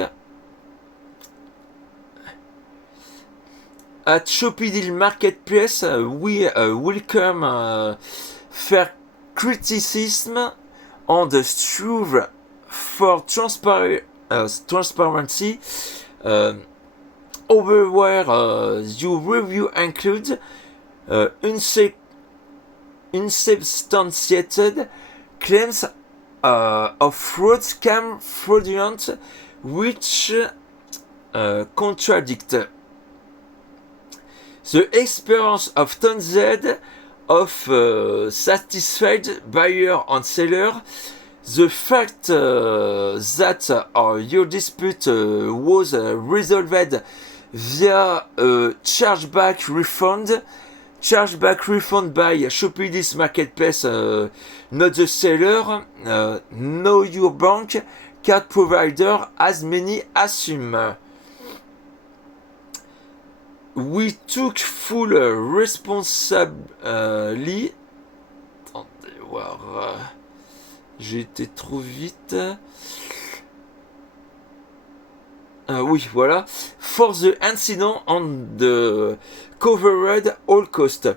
at Shopee Marketplace. We welcome fair criticism on the strive for transparency. Over where your review includes unsubstantiated claims of fraud, scam, fraudulent, which contradict the experience of tons Z of satisfied buyer and seller. The fact that your dispute was resolved via chargeback refund by Shopee Marketplace, not the seller. Know your bank card provider, as many assume. We took full responsibility. Attendez voir. J'ai été trop vite. Oui, voilà. For the incident on the covered all cost.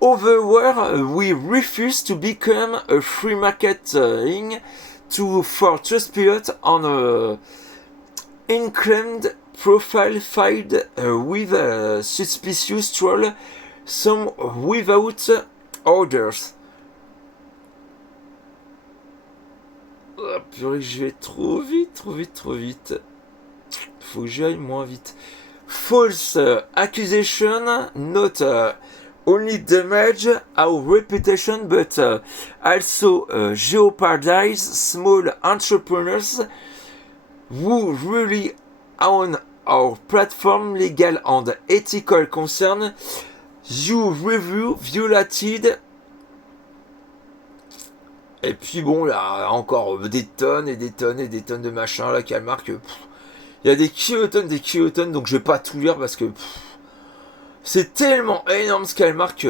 Overwhere, we refuse to become a free marketing to for Trustpilot on a unclaimed profile filed with a suspicious troll, some without orders. Oh, purée, je vais trop vite. Faut que j'aille moins vite. False accusation not only damage our reputation but also jeopardize small entrepreneurs who really on our platform legal and ethical concern. You review violated. Et puis bon, là, encore des tonnes et des tonnes de machin, là, qu'elle marque. Il y a des kilotonnes, donc je vais pas tout lire parce que c'est tellement énorme ce qu'elle marque.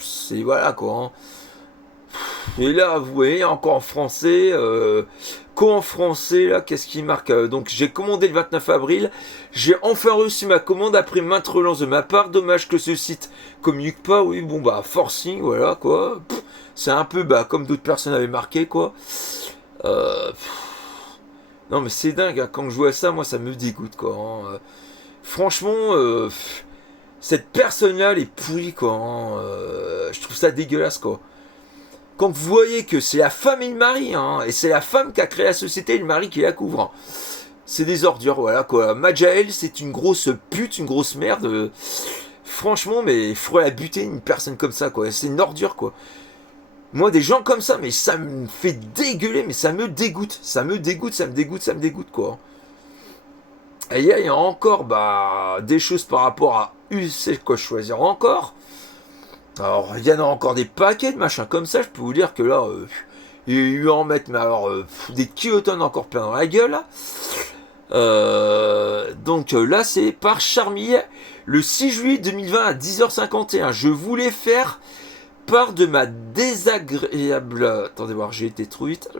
C'est voilà quoi. Hein. Et là, vous voyez, encore en français. En français, là, qu'est-ce qui marque donc j'ai commandé le 29 avril. J'ai enfin reçu ma commande après maintes relances de ma part. Dommage que ce site communique pas. Oui, bon, bah, forcing, voilà quoi. C'est un peu comme d'autres personnes avaient marqué quoi. Non mais c'est dingue, hein. Quand je vois ça, moi ça me dégoûte quoi. Hein. Franchement, cette personne-là, elle est pourrie quoi. Hein. Je trouve ça dégueulasse quoi. Quand vous voyez que c'est la femme et le mari, hein, et c'est la femme qui a créé la société et le mari qui la couvre. Hein. C'est des ordures, voilà quoi. Majael, c'est une grosse pute, une grosse merde. Franchement, mais il faudrait la buter une personne comme ça quoi. C'est une ordure quoi. Moi, des gens comme ça, mais ça me fait dégueuler, mais ça me dégoûte, quoi. Et il y a encore des choses par rapport à c'est quoi choisir encore. Alors, il y en a encore des paquets de machins comme ça, je peux vous dire que là, il y a eu en mettre, mais alors, des kilotonnes encore plein dans la gueule. Donc là, c'est par Charmille, le 6 juillet 2020 à 10h51. Je voulais faire part de ma désagréable... Attendez voir, j'ai été trop vite.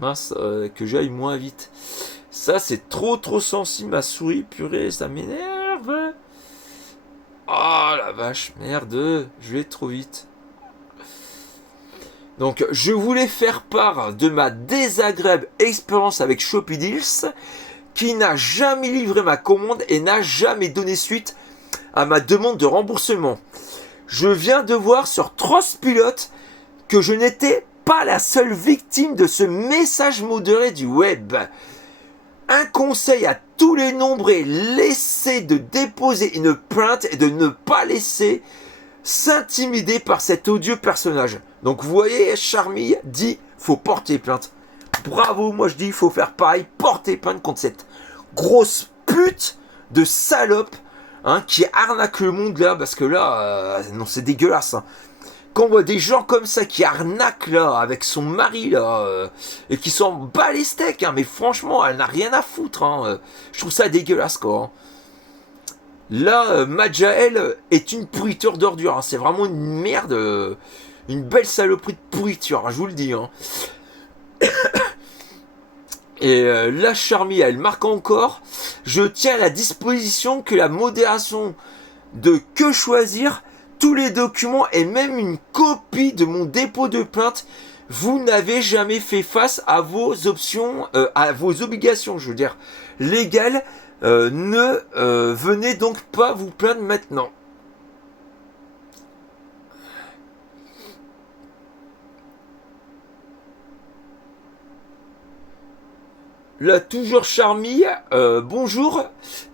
Mince, que j'aille moins vite. Ça, c'est trop sensible, ma souris. Purée, ça m'énerve. Oh, la vache, merde. Je vais trop vite. Donc, je voulais faire part de ma désagréable expérience avec Shopee Deals, qui n'a jamais livré ma commande et n'a jamais donné suite à ma demande de remboursement. Je viens de voir sur Trustpilot que je n'étais pas la seule victime de ce message modéré du web. Un conseil à tous les nombreux, laissez de déposer une plainte et de ne pas laisser s'intimider par cet odieux personnage. Donc vous voyez, Charmille dit, faut porter plainte. Bravo, moi je dis, il faut faire pareil, porter plainte contre cette grosse pute de salope. Hein, qui arnaque le monde là, parce que là, non, c'est dégueulasse. Hein. Quand on voit des gens comme ça qui arnaquent là, avec son mari là, et qui s'en bat les steaks, hein, mais franchement, elle n'a rien à foutre. Hein, je trouve ça dégueulasse quoi. Hein. Là, Majael est une pourriture d'ordure. Hein. C'est vraiment une merde. Une belle saloperie de pourriture, hein, je vous le dis. Hein. Et la Charmy, elle marque encore. Je tiens à la disposition que la modération de Que Choisir, tous les documents et même une copie de mon dépôt de plainte. Vous n'avez jamais fait face à vos options, à vos obligations, je veux dire, légales. Ne venez donc pas vous plaindre maintenant. Là, toujours Charmy, bonjour.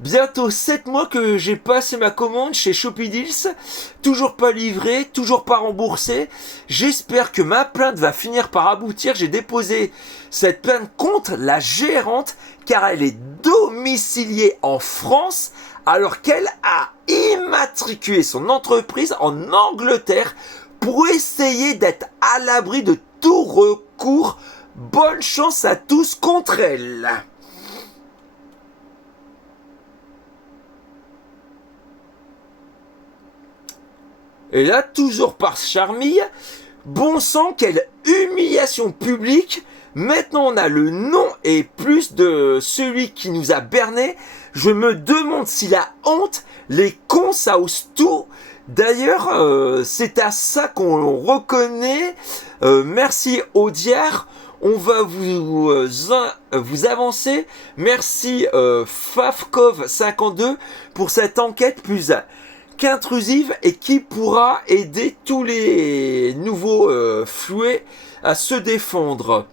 Bientôt 7 mois que j'ai passé ma commande chez Shopee toujours pas livré, toujours pas remboursé. J'espère que ma plainte va finir par aboutir. J'ai déposé cette plainte contre la gérante car elle est domiciliée en France alors qu'elle a immatriculé son entreprise en Angleterre pour essayer d'être à l'abri de tout recours. Bonne chance à tous contre elle. Et là, toujours par Charmy, bon sang, quelle humiliation publique. Maintenant, on a le nom et plus de celui qui nous a berné. Je me demande si la honte, les cons, ça ose tout. D'ailleurs, c'est à ça qu'on reconnaît. Merci Audiard. On va vous avancer. Merci Fafkov52 pour cette enquête plus qu'intrusive et qui pourra aider tous les nouveaux floués à se défendre.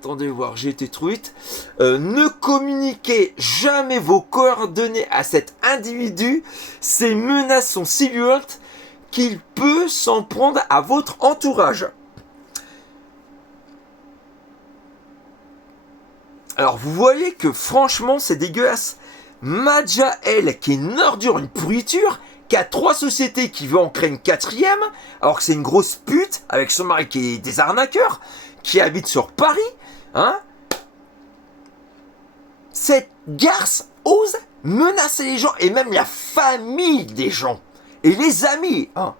Attendez voir, j'ai été truite. Ne communiquez jamais vos coordonnées à cet individu. Ces menaces sont si violentes qu'il peut s'en prendre à votre entourage. Alors vous voyez que franchement c'est dégueulasse. Majael qui est une ordure, une pourriture, qui a 3 sociétés qui veut en créer une 4e, alors que c'est une grosse pute avec son mari qui est des arnaqueurs, qui habite sur Paris, hein. Cette garce ose menacer les gens et même la famille des gens et les amis, hein.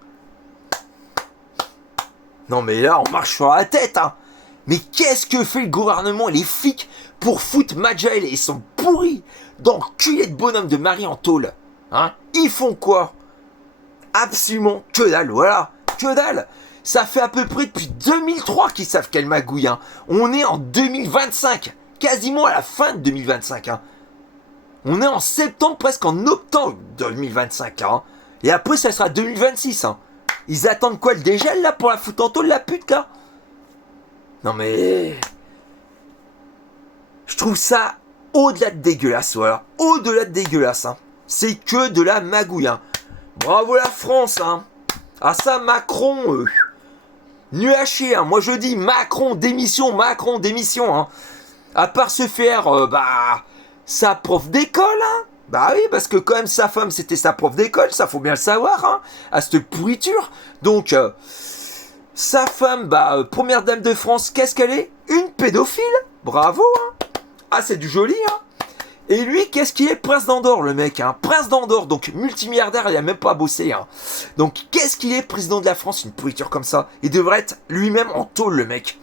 Non mais là on marche sur la tête, hein. Mais qu'est-ce que fait le gouvernement et les flics pour foutre Majael et son pourri d'enculé de bonhomme de Marie en tôle, hein? Ils font quoi? Absolument que dalle, voilà, que dalle. Ça fait à peu près depuis 2003 qu'ils savent qu'elle magouille, hein. On est en 2025, quasiment à la fin de 2025, hein. On est en septembre, presque en octobre 2025, hein. Et après ça sera 2026, hein. Ils attendent quoi, le dégel là pour la foutre en tôle, la pute là? Non mais... Je trouve ça au-delà de dégueulasse, voilà. Au-delà de dégueulasse, hein. C'est que de la magouille, hein. Bravo la France, hein. Ah ça, Macron, nu à chier, hein. Moi je dis Macron, démission, hein. À part se faire, sa prof d'école, hein. Bah oui, parce que quand même sa femme c'était sa prof d'école, ça faut bien le savoir, hein. À cette pourriture. Donc... sa femme, première dame de France, qu'est-ce qu'elle est? Une pédophile. Bravo, hein. Ah, c'est du joli, hein. Et lui, qu'est-ce qu'il est? Prince d'Andorre, le mec, hein. Prince d'Andorre, donc multimilliardaire, il a même pas bossé, hein. Donc, qu'est-ce qu'il est? Président de la France, une pourriture comme ça. Il devrait être lui-même en tôle, le mec.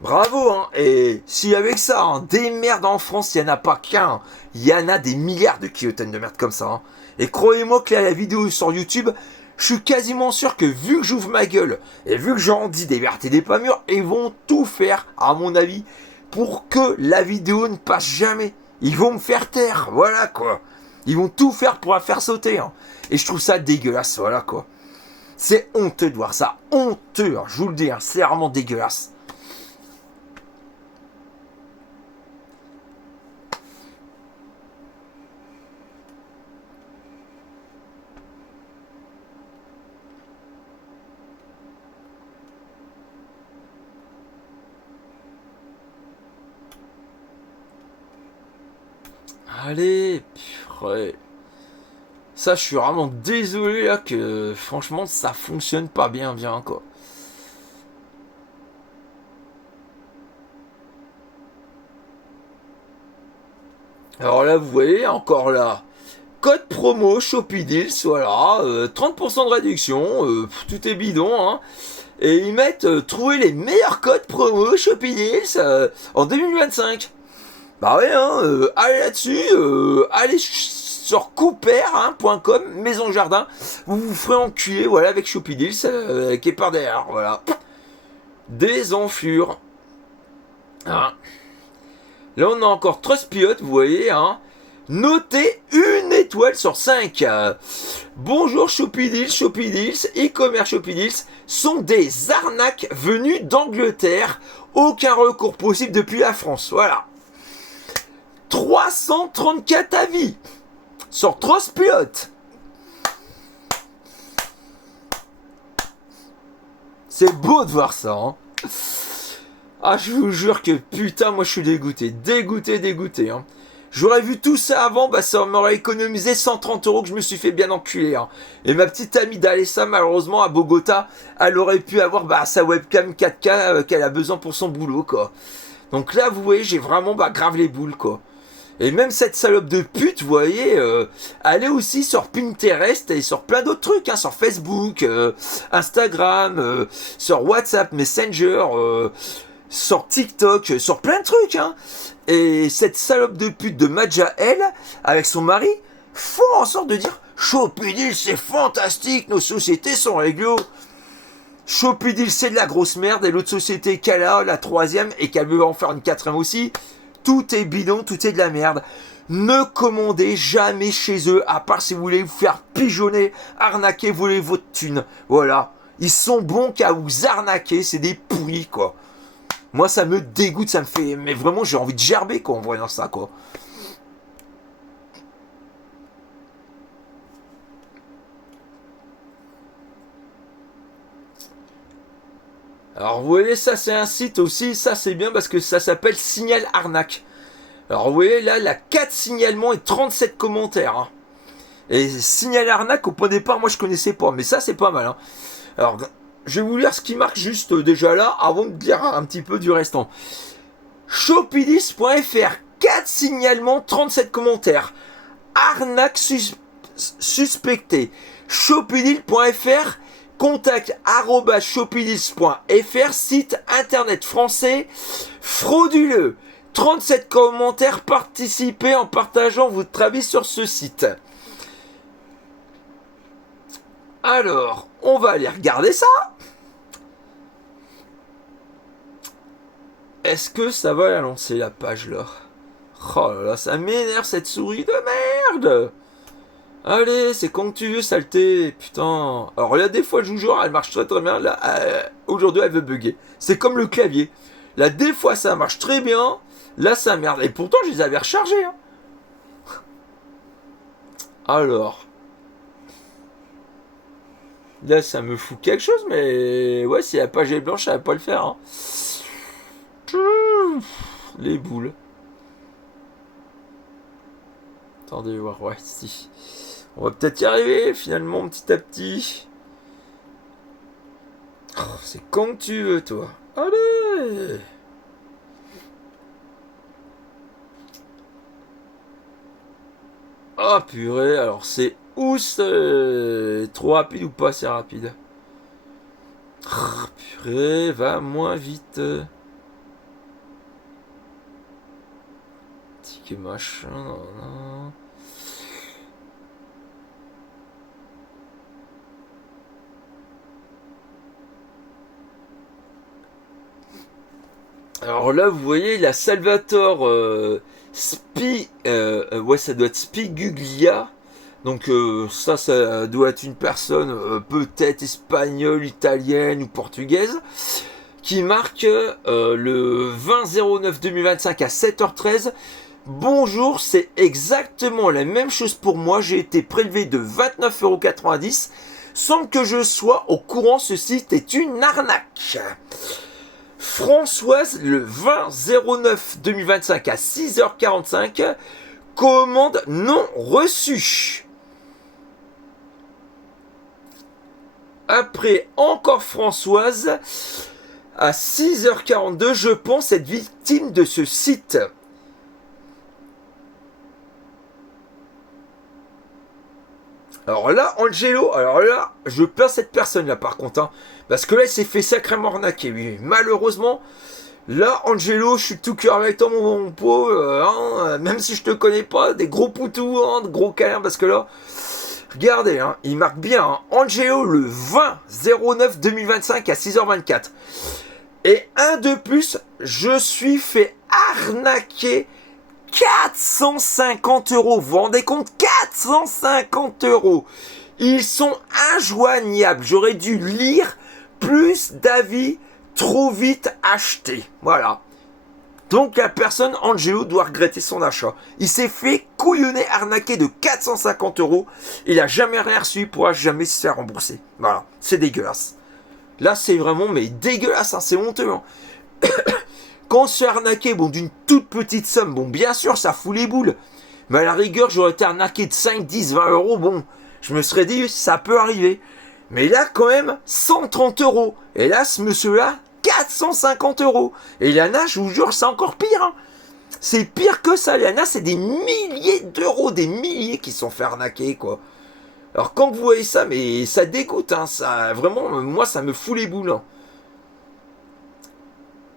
Bravo, hein. Et si avec ça, hein, des merdes en France, il n'y en a pas qu'un. Il y en a des milliards de kilotènes de merde comme ça, hein. Et croyez-moi que là, la vidéo sur YouTube... Je suis quasiment sûr que vu que j'ouvre ma gueule et vu que j'en dis des vertes et des pas mûres, ils vont tout faire, à mon avis, pour que la vidéo ne passe jamais. Ils vont me faire taire, voilà quoi. Ils vont tout faire pour la faire sauter, hein. Et je trouve ça dégueulasse, voilà quoi. C'est honteux de voir ça, honteux, hein, je vous le dis, hein, c'est vraiment dégueulasse. Allez, purée. Ça, je suis vraiment désolé là que franchement ça fonctionne pas bien quoi. Alors là, vous voyez, encore là. Code promo Shopideals, voilà, 30% de réduction, tout est bidon, hein. Et ils mettent trouver les meilleurs codes promo Shopideals en 2025. Bah ouais, hein, allez là-dessus, allez sur Cooper.com, Maison Jardin, vous vous ferez enculer, voilà, avec Shopideals qui est par derrière, voilà. Des enflures. Hein. Là, on a encore Trustpilot, vous voyez, hein. Notez une étoile sur 5. Bonjour Shopideals, e-commerce Shopideals sont des arnaques venues d'Angleterre. Aucun recours possible depuis la France. Voilà. 334 avis sur Trustpilot. C'est beau de voir ça, hein. Ah, je vous jure que putain, moi je suis dégoûté. Dégoûté, hein. J'aurais vu tout ça avant, bah ça m'aurait économisé 130 € que je me suis fait bien enculer, hein. Et ma petite amie d'Alessa, malheureusement, à Bogota, elle aurait pu avoir sa webcam 4K qu'elle a besoin pour son boulot, quoi. Donc là, vous voyez, j'ai vraiment grave les boules, quoi. Et même cette salope de pute, vous voyez, elle est aussi sur Pinterest et sur plein d'autres trucs, hein, sur Facebook, Instagram, sur WhatsApp, Messenger, sur TikTok, sur plein de trucs, hein. Et cette salope de pute de Madja, elle, avec son mari, font en sorte de dire Shopideals, c'est fantastique, nos sociétés sont réglo. Shopideals, c'est de la grosse merde, et l'autre société qu'elle a, la troisième, et qu'elle veut en faire une quatrième aussi, tout est bidon, tout est de la merde. Ne commandez jamais chez eux, à part si vous voulez vous faire pigeonner, arnaquer, voler votre thune. Voilà. Ils sont bons qu'à vous arnaquer, c'est des pourris, quoi. Moi, ça me dégoûte, ça me fait... Mais vraiment, j'ai envie de gerber, quoi, en voyant ça, quoi. Alors, vous voyez, ça, c'est un site aussi. Ça, c'est bien parce que ça s'appelle Signal Arnaque. Alors, vous voyez, là, il a 4 signalements et 37 commentaires. Hein. Et Signal Arnaque, au point de départ, moi, je connaissais pas. Mais ça, c'est pas mal. Hein. Alors, je vais vous lire ce qui marque juste déjà là, avant de dire un petit peu du restant. Shopideals.fr, 4 signalements, 37 commentaires. Arnaque suspectée. Shopideals.fr, contact @shopideals.fr, site internet français frauduleux. 37 commentaires, participez en partageant votre avis sur ce site. Alors, on va aller regarder ça. Est-ce que ça va la lancer, la page là? Oh là là, ça m'énerve cette souris de merde. Allez, c'est quand tu veux, saleté. Putain. Alors là, des fois, je vous jure, elle marche très très bien. Là, aujourd'hui, elle veut bugger. C'est comme le clavier. Là, des fois, ça marche très bien. Là, ça merde. Et pourtant, je les avais rechargés. Hein. Alors. Là, ça me fout quelque chose, mais... Ouais, si la page est blanche, ça va pas le faire. Hein. Les boules. Attendez voir, ouais, si. On va peut-être y arriver, finalement, petit à petit. Oh, c'est quand tu veux, toi. Allez! Oh, purée, alors c'est où c'est trop rapide ou pas assez rapide? Oh, purée, va moins vite. Ticket machin, non, non. Alors là, vous voyez, la Salvatore ouais, ça doit être Spiguglia. Donc ça doit être une personne peut-être espagnole, italienne ou portugaise qui marque le 20/09/2025 à 7h13. Bonjour, c'est exactement la même chose pour moi. J'ai été prélevé de 29,90 € sans que je sois au courant. Ce site est une arnaque. Françoise, le 20/09/2025 à 6h45, commande non reçue. Après, encore Françoise, à 6h42, je pense être victime de ce site. Alors là, Angelo, alors là, je perds cette personne-là par contre, hein, parce que là, il s'est fait sacrément arnaquer, oui. Malheureusement, là, Angelo, je suis tout cœur avec toi, mon pauvre, hein, même si je te connais pas, des gros poutous, hein, de gros câlins, parce que là, regardez, hein, il marque bien, hein, Angelo le 20/09/2025 à 6h24. Et un de plus, je suis fait arnaquer 450 euros. Vous vous rendez compte? 450 euros. Ils sont injoignables. J'aurais dû lire plus d'avis trop vite achetés. Voilà. Donc la personne, Angelo, doit regretter son achat. Il s'est fait couillonner, arnaquer de 450 euros. Il a jamais rien reçu, il pourra jamais se faire rembourser. Voilà. C'est dégueulasse. Là, c'est vraiment, mais dégueulasse, hein, c'est honteux. Hein. Quand on se fait arnaquer, bon, d'une toute petite somme, bon, bien sûr, ça fout les boules. Mais à la rigueur, j'aurais été arnaqué de 5, 10, 20 euros, bon, je me serais dit, ça peut arriver. Mais là, quand même, 130 euros. Et là, ce monsieur-là, 450 euros. Et il y en a, je vous jure, c'est encore pire. Hein. C'est pire que ça. Il y en a, c'est des milliers d'euros, des milliers qui sont fait arnaquer, quoi. Alors, quand vous voyez ça, mais ça dégoûte, hein, ça, vraiment, moi, ça me fout les boules, hein.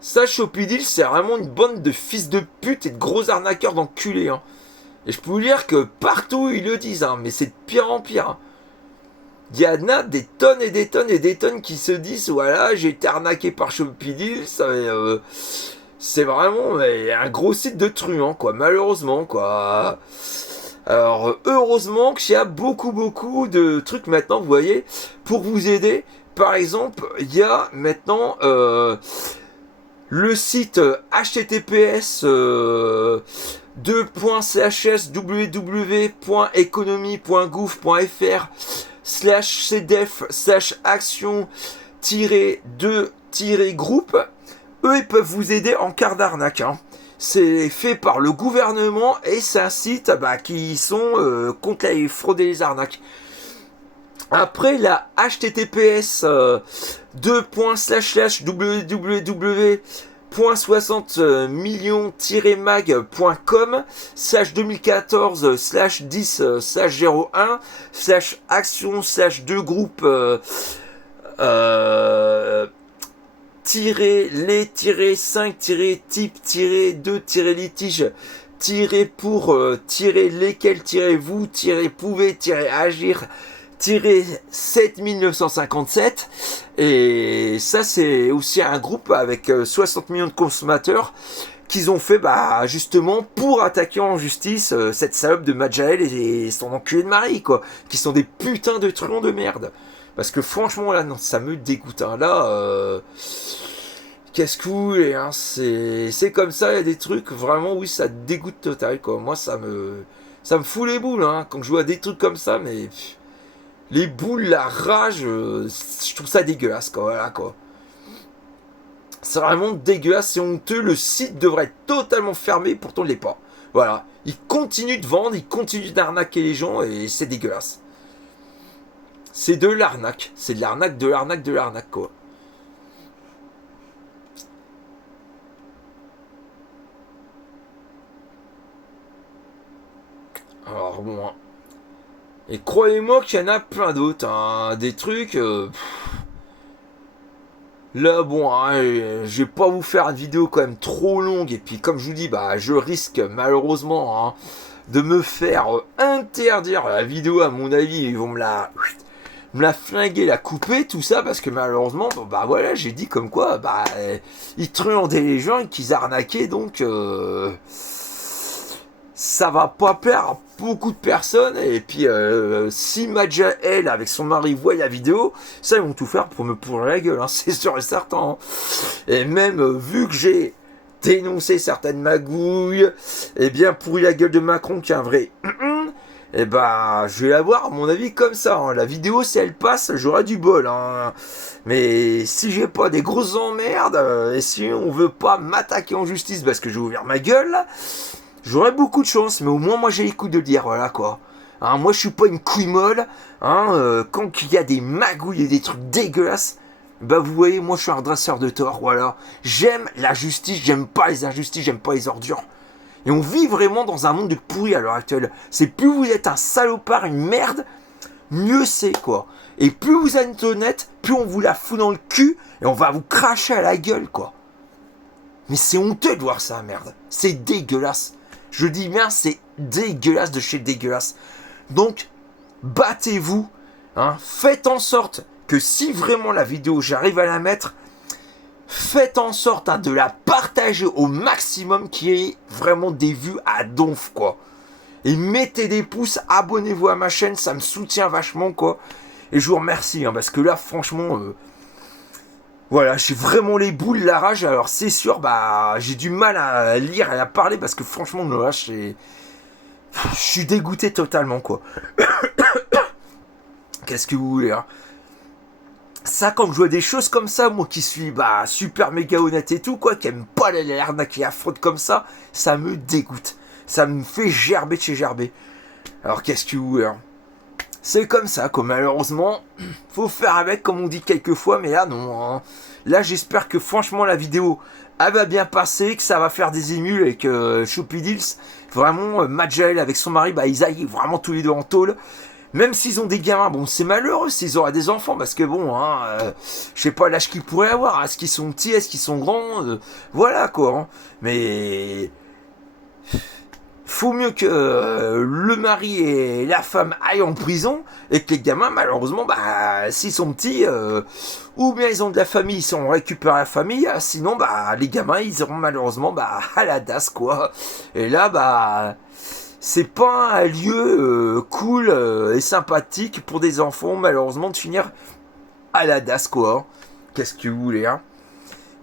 Ça, Shopee c'est vraiment une bande de fils de pute et de gros arnaqueurs d'enculés. Hein. Et je peux vous dire que partout ils le disent, hein, mais c'est de pire en pire. Hein. Il y en a des tonnes et des tonnes et des tonnes qui se disent voilà, j'ai été arnaqué par Shopee c'est vraiment un gros site de truands, quoi, malheureusement, quoi. Alors, heureusement qu'il y a beaucoup de trucs maintenant, vous voyez, pour vous aider. Par exemple, il y a maintenant... le site https www.economy.gouv.fr/cdef/action-2-groupe. Eux, ils peuvent vous aider en cas d'arnaque. Hein. C'est fait par le gouvernement et c'est un site qui sont contre les fraudes et les arnaques. Après la https www.60millions-mag.com/2014/10/01/action/2groupe -les-5-type-pour-lesquels-vous-pouvez-agir 7957 et ça c'est aussi un groupe avec 60 millions de consommateurs qu'ils ont fait justement pour attaquer en justice cette salope de Majael et son enculé de mari quoi, qui sont des putains de truands de merde. Parce que franchement là non, ça me dégoûte hein. Là qu'est-ce que vous voulez hein, c'est comme ça, il y a des trucs vraiment oui ça dégoûte total quoi. Moi ça me fout les boules hein, quand je vois des trucs comme ça mais les boules, la rage, je trouve ça dégueulasse, quoi. Voilà, quoi. C'est vraiment dégueulasse, c'est honteux. Le site devrait être totalement fermé, pourtant il ne l'est pas. Voilà. Ils continuent de vendre, ils continuent d'arnaquer les gens et c'est dégueulasse. C'est de l'arnaque. C'est de l'arnaque, de l'arnaque, de l'arnaque, quoi. Alors, bon. Hein. Et croyez-moi qu'il y en a plein d'autres, hein, des trucs... Là, bon, hein, je vais pas vous faire une vidéo quand même trop longue, et puis comme je vous dis, je risque malheureusement hein, de me faire interdire la vidéo, à mon avis, ils vont me la flinguer, la couper, tout ça, parce que malheureusement, voilà, j'ai dit comme quoi, ils truandaient les gens et qu'ils arnaquaient, donc... ça va pas plaire à beaucoup de personnes et puis si Madja elle avec son mari voit la vidéo, ça ils vont tout faire pour me pourrir la gueule hein, c'est sûr et certain hein. Et même vu que j'ai dénoncé certaines magouilles et bien pourri la gueule de Macron qui est un vrai et je vais la voir à mon avis comme ça hein. La vidéo si elle passe j'aurai du bol hein. Mais si j'ai pas des grosses emmerdes et si on veut pas m'attaquer en justice parce que j'ai ouvert ma gueule là, j'aurais beaucoup de chance, mais au moins moi j'ai les couilles de le dire, voilà quoi. Hein, moi je suis pas une couille molle, hein, quand il y a des magouilles et des trucs dégueulasses, vous voyez, moi je suis un redresseur de tort, voilà. J'aime la justice, j'aime pas les injustices, j'aime pas les ordures. Et on vit vraiment dans un monde de pourri à l'heure actuelle. C'est plus vous êtes un salopard, une merde, mieux c'est, quoi. Et plus vous êtes honnête, plus on vous la fout dans le cul et on va vous cracher à la gueule, quoi. Mais c'est honteux de voir ça, merde. C'est dégueulasse. Je dis bien, c'est dégueulasse de chez dégueulasse. Donc, battez-vous. Hein, faites en sorte que si vraiment la vidéo, j'arrive à la mettre, faites en sorte de la partager au maximum, qu'il y ait vraiment des vues à donf, quoi. Et mettez des pouces, abonnez-vous à ma chaîne, ça me soutient vachement, quoi. Et je vous remercie, parce que là, franchement, voilà, j'ai vraiment les boules, la rage. Alors, c'est sûr, j'ai du mal à lire et à parler, parce que franchement, là, je suis dégoûté totalement, quoi. Qu'est-ce que vous voulez, hein? Ça, quand je vois des choses comme ça, moi qui suis super méga honnête et tout, quoi, qui aime pas les arnaques et la fraude comme ça me dégoûte. Ça me fait gerber de chez gerber. Alors, qu'est-ce que vous voulez, hein? C'est comme ça, quoi. Malheureusement, faut faire avec, comme on dit quelquefois, mais là, non. Hein. Là, j'espère que franchement, la vidéo, elle va bien passer, que ça va faire des émules et que Choupy Deals, vraiment, Majel avec son mari, ils aillent vraiment tous les deux en tôle. Même s'ils ont des gamins, bon, c'est malheureux s'ils auraient des enfants, parce que bon, je sais pas l'âge qu'ils pourraient avoir, est-ce qu'ils sont petits, est-ce qu'ils sont grands, voilà, quoi. Hein. Mais faut mieux que le mari et la femme aillent en prison et que les gamins, malheureusement, s'ils sont petits, ou bien ils ont de la famille, ils sont récupérés à la famille, sinon, les gamins, ils iront malheureusement, à la DAS, quoi. Et là, c'est pas un lieu cool et sympathique pour des enfants, malheureusement, de finir à la DAS, quoi. Qu'est-ce que vous voulez, hein?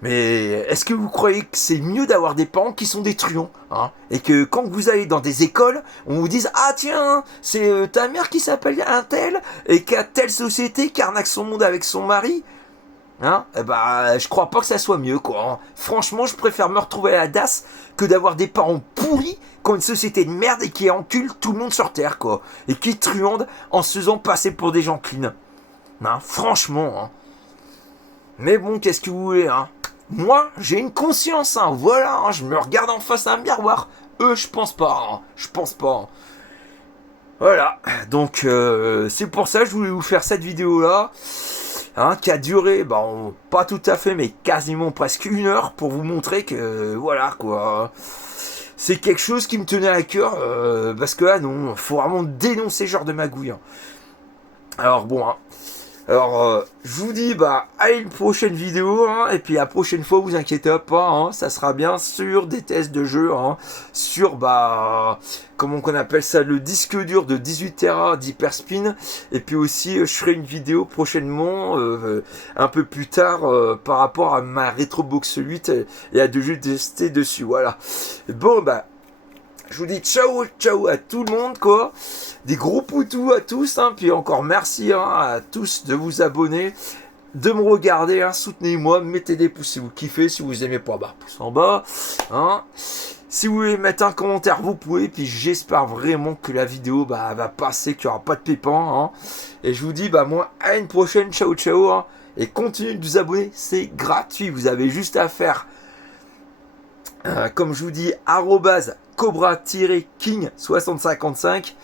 Mais est-ce que vous croyez que c'est mieux d'avoir des parents qui sont des truands, hein? Et que quand vous allez dans des écoles, on vous dise « Ah tiens, c'est ta mère qui s'appelle un tel et qui a telle société, qui arnaque son monde avec son mari ?» Hein? Je crois pas que ça soit mieux, quoi. Hein. Franchement, je préfère me retrouver à la DAS que d'avoir des parents pourris qui ont une société de merde et qui enculent tout le monde sur Terre, quoi. Et qui truandent en se faisant passer pour des gens clean. Hein? Franchement, hein. Mais bon, qu'est-ce que vous voulez, hein? Moi, j'ai une conscience, hein. Voilà, hein. Je me regarde en face à un miroir. Eux, je pense pas, hein. Je pense pas. Hein. Voilà, donc c'est pour ça que je voulais vous faire cette vidéo-là. Hein, qui a duré, pas tout à fait, mais quasiment presque 1 heure pour vous montrer que, voilà, quoi. C'est quelque chose qui me tenait à cœur, parce que là, non, faut vraiment dénoncer ce genre de magouille. Hein. Alors, bon, hein. Alors, je vous dis, à une prochaine vidéo, hein, et puis la prochaine fois, vous inquiétez pas, hein, ça sera bien sûr des tests de jeu, hein, sur, comment qu'on appelle ça, le disque dur de 18 Tera d'Hyperspin, et puis aussi, je ferai une vidéo prochainement, un peu plus tard, par rapport à ma Retrobox 8, et à deux jeux testés dessus, voilà. Bon, je vous dis ciao, ciao à tout le monde, quoi. Des gros poutous à tous, hein. Puis encore merci, hein, à tous de vous abonner, de me regarder, hein. Soutenez-moi, mettez des pouces si vous kiffez, si vous aimez pas, pouce en bas, hein. Si vous voulez mettre un commentaire, vous pouvez. Puis j'espère vraiment que la vidéo va passer, qu'il n'y aura pas de pépins, hein. Et je vous dis, moi, à une prochaine, ciao, ciao, hein. Et continuez de vous abonner, c'est gratuit. Vous avez juste à faire, comme je vous dis, @cobra-king 6055,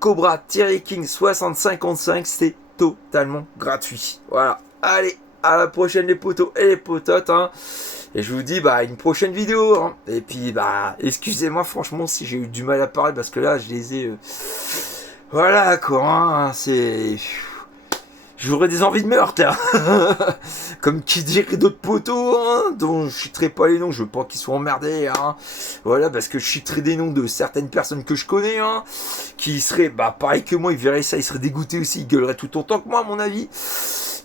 @cobra-king 6055, c'est totalement gratuit. Voilà, allez, à la prochaine les potos et les pototes, hein. Et je vous dis une prochaine vidéo, hein. Et puis excusez-moi franchement si j'ai eu du mal à parler, parce que là je les ai voilà, quoi, hein, c'est... J'aurais des envies de meurtre, hein. Comme qui dirait d'autres potos, hein, dont je citerai pas les noms, je veux pas qu'ils soient emmerdés, hein. Voilà, parce que je citerai des noms de certaines personnes que je connais, hein, qui seraient, pareil que moi, ils verraient ça, ils seraient dégoûtés aussi, ils gueuleraient tout autant que moi, à mon avis.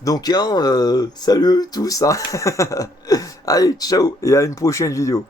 Donc, hein, salut tous, hein. Allez, ciao, et à une prochaine vidéo.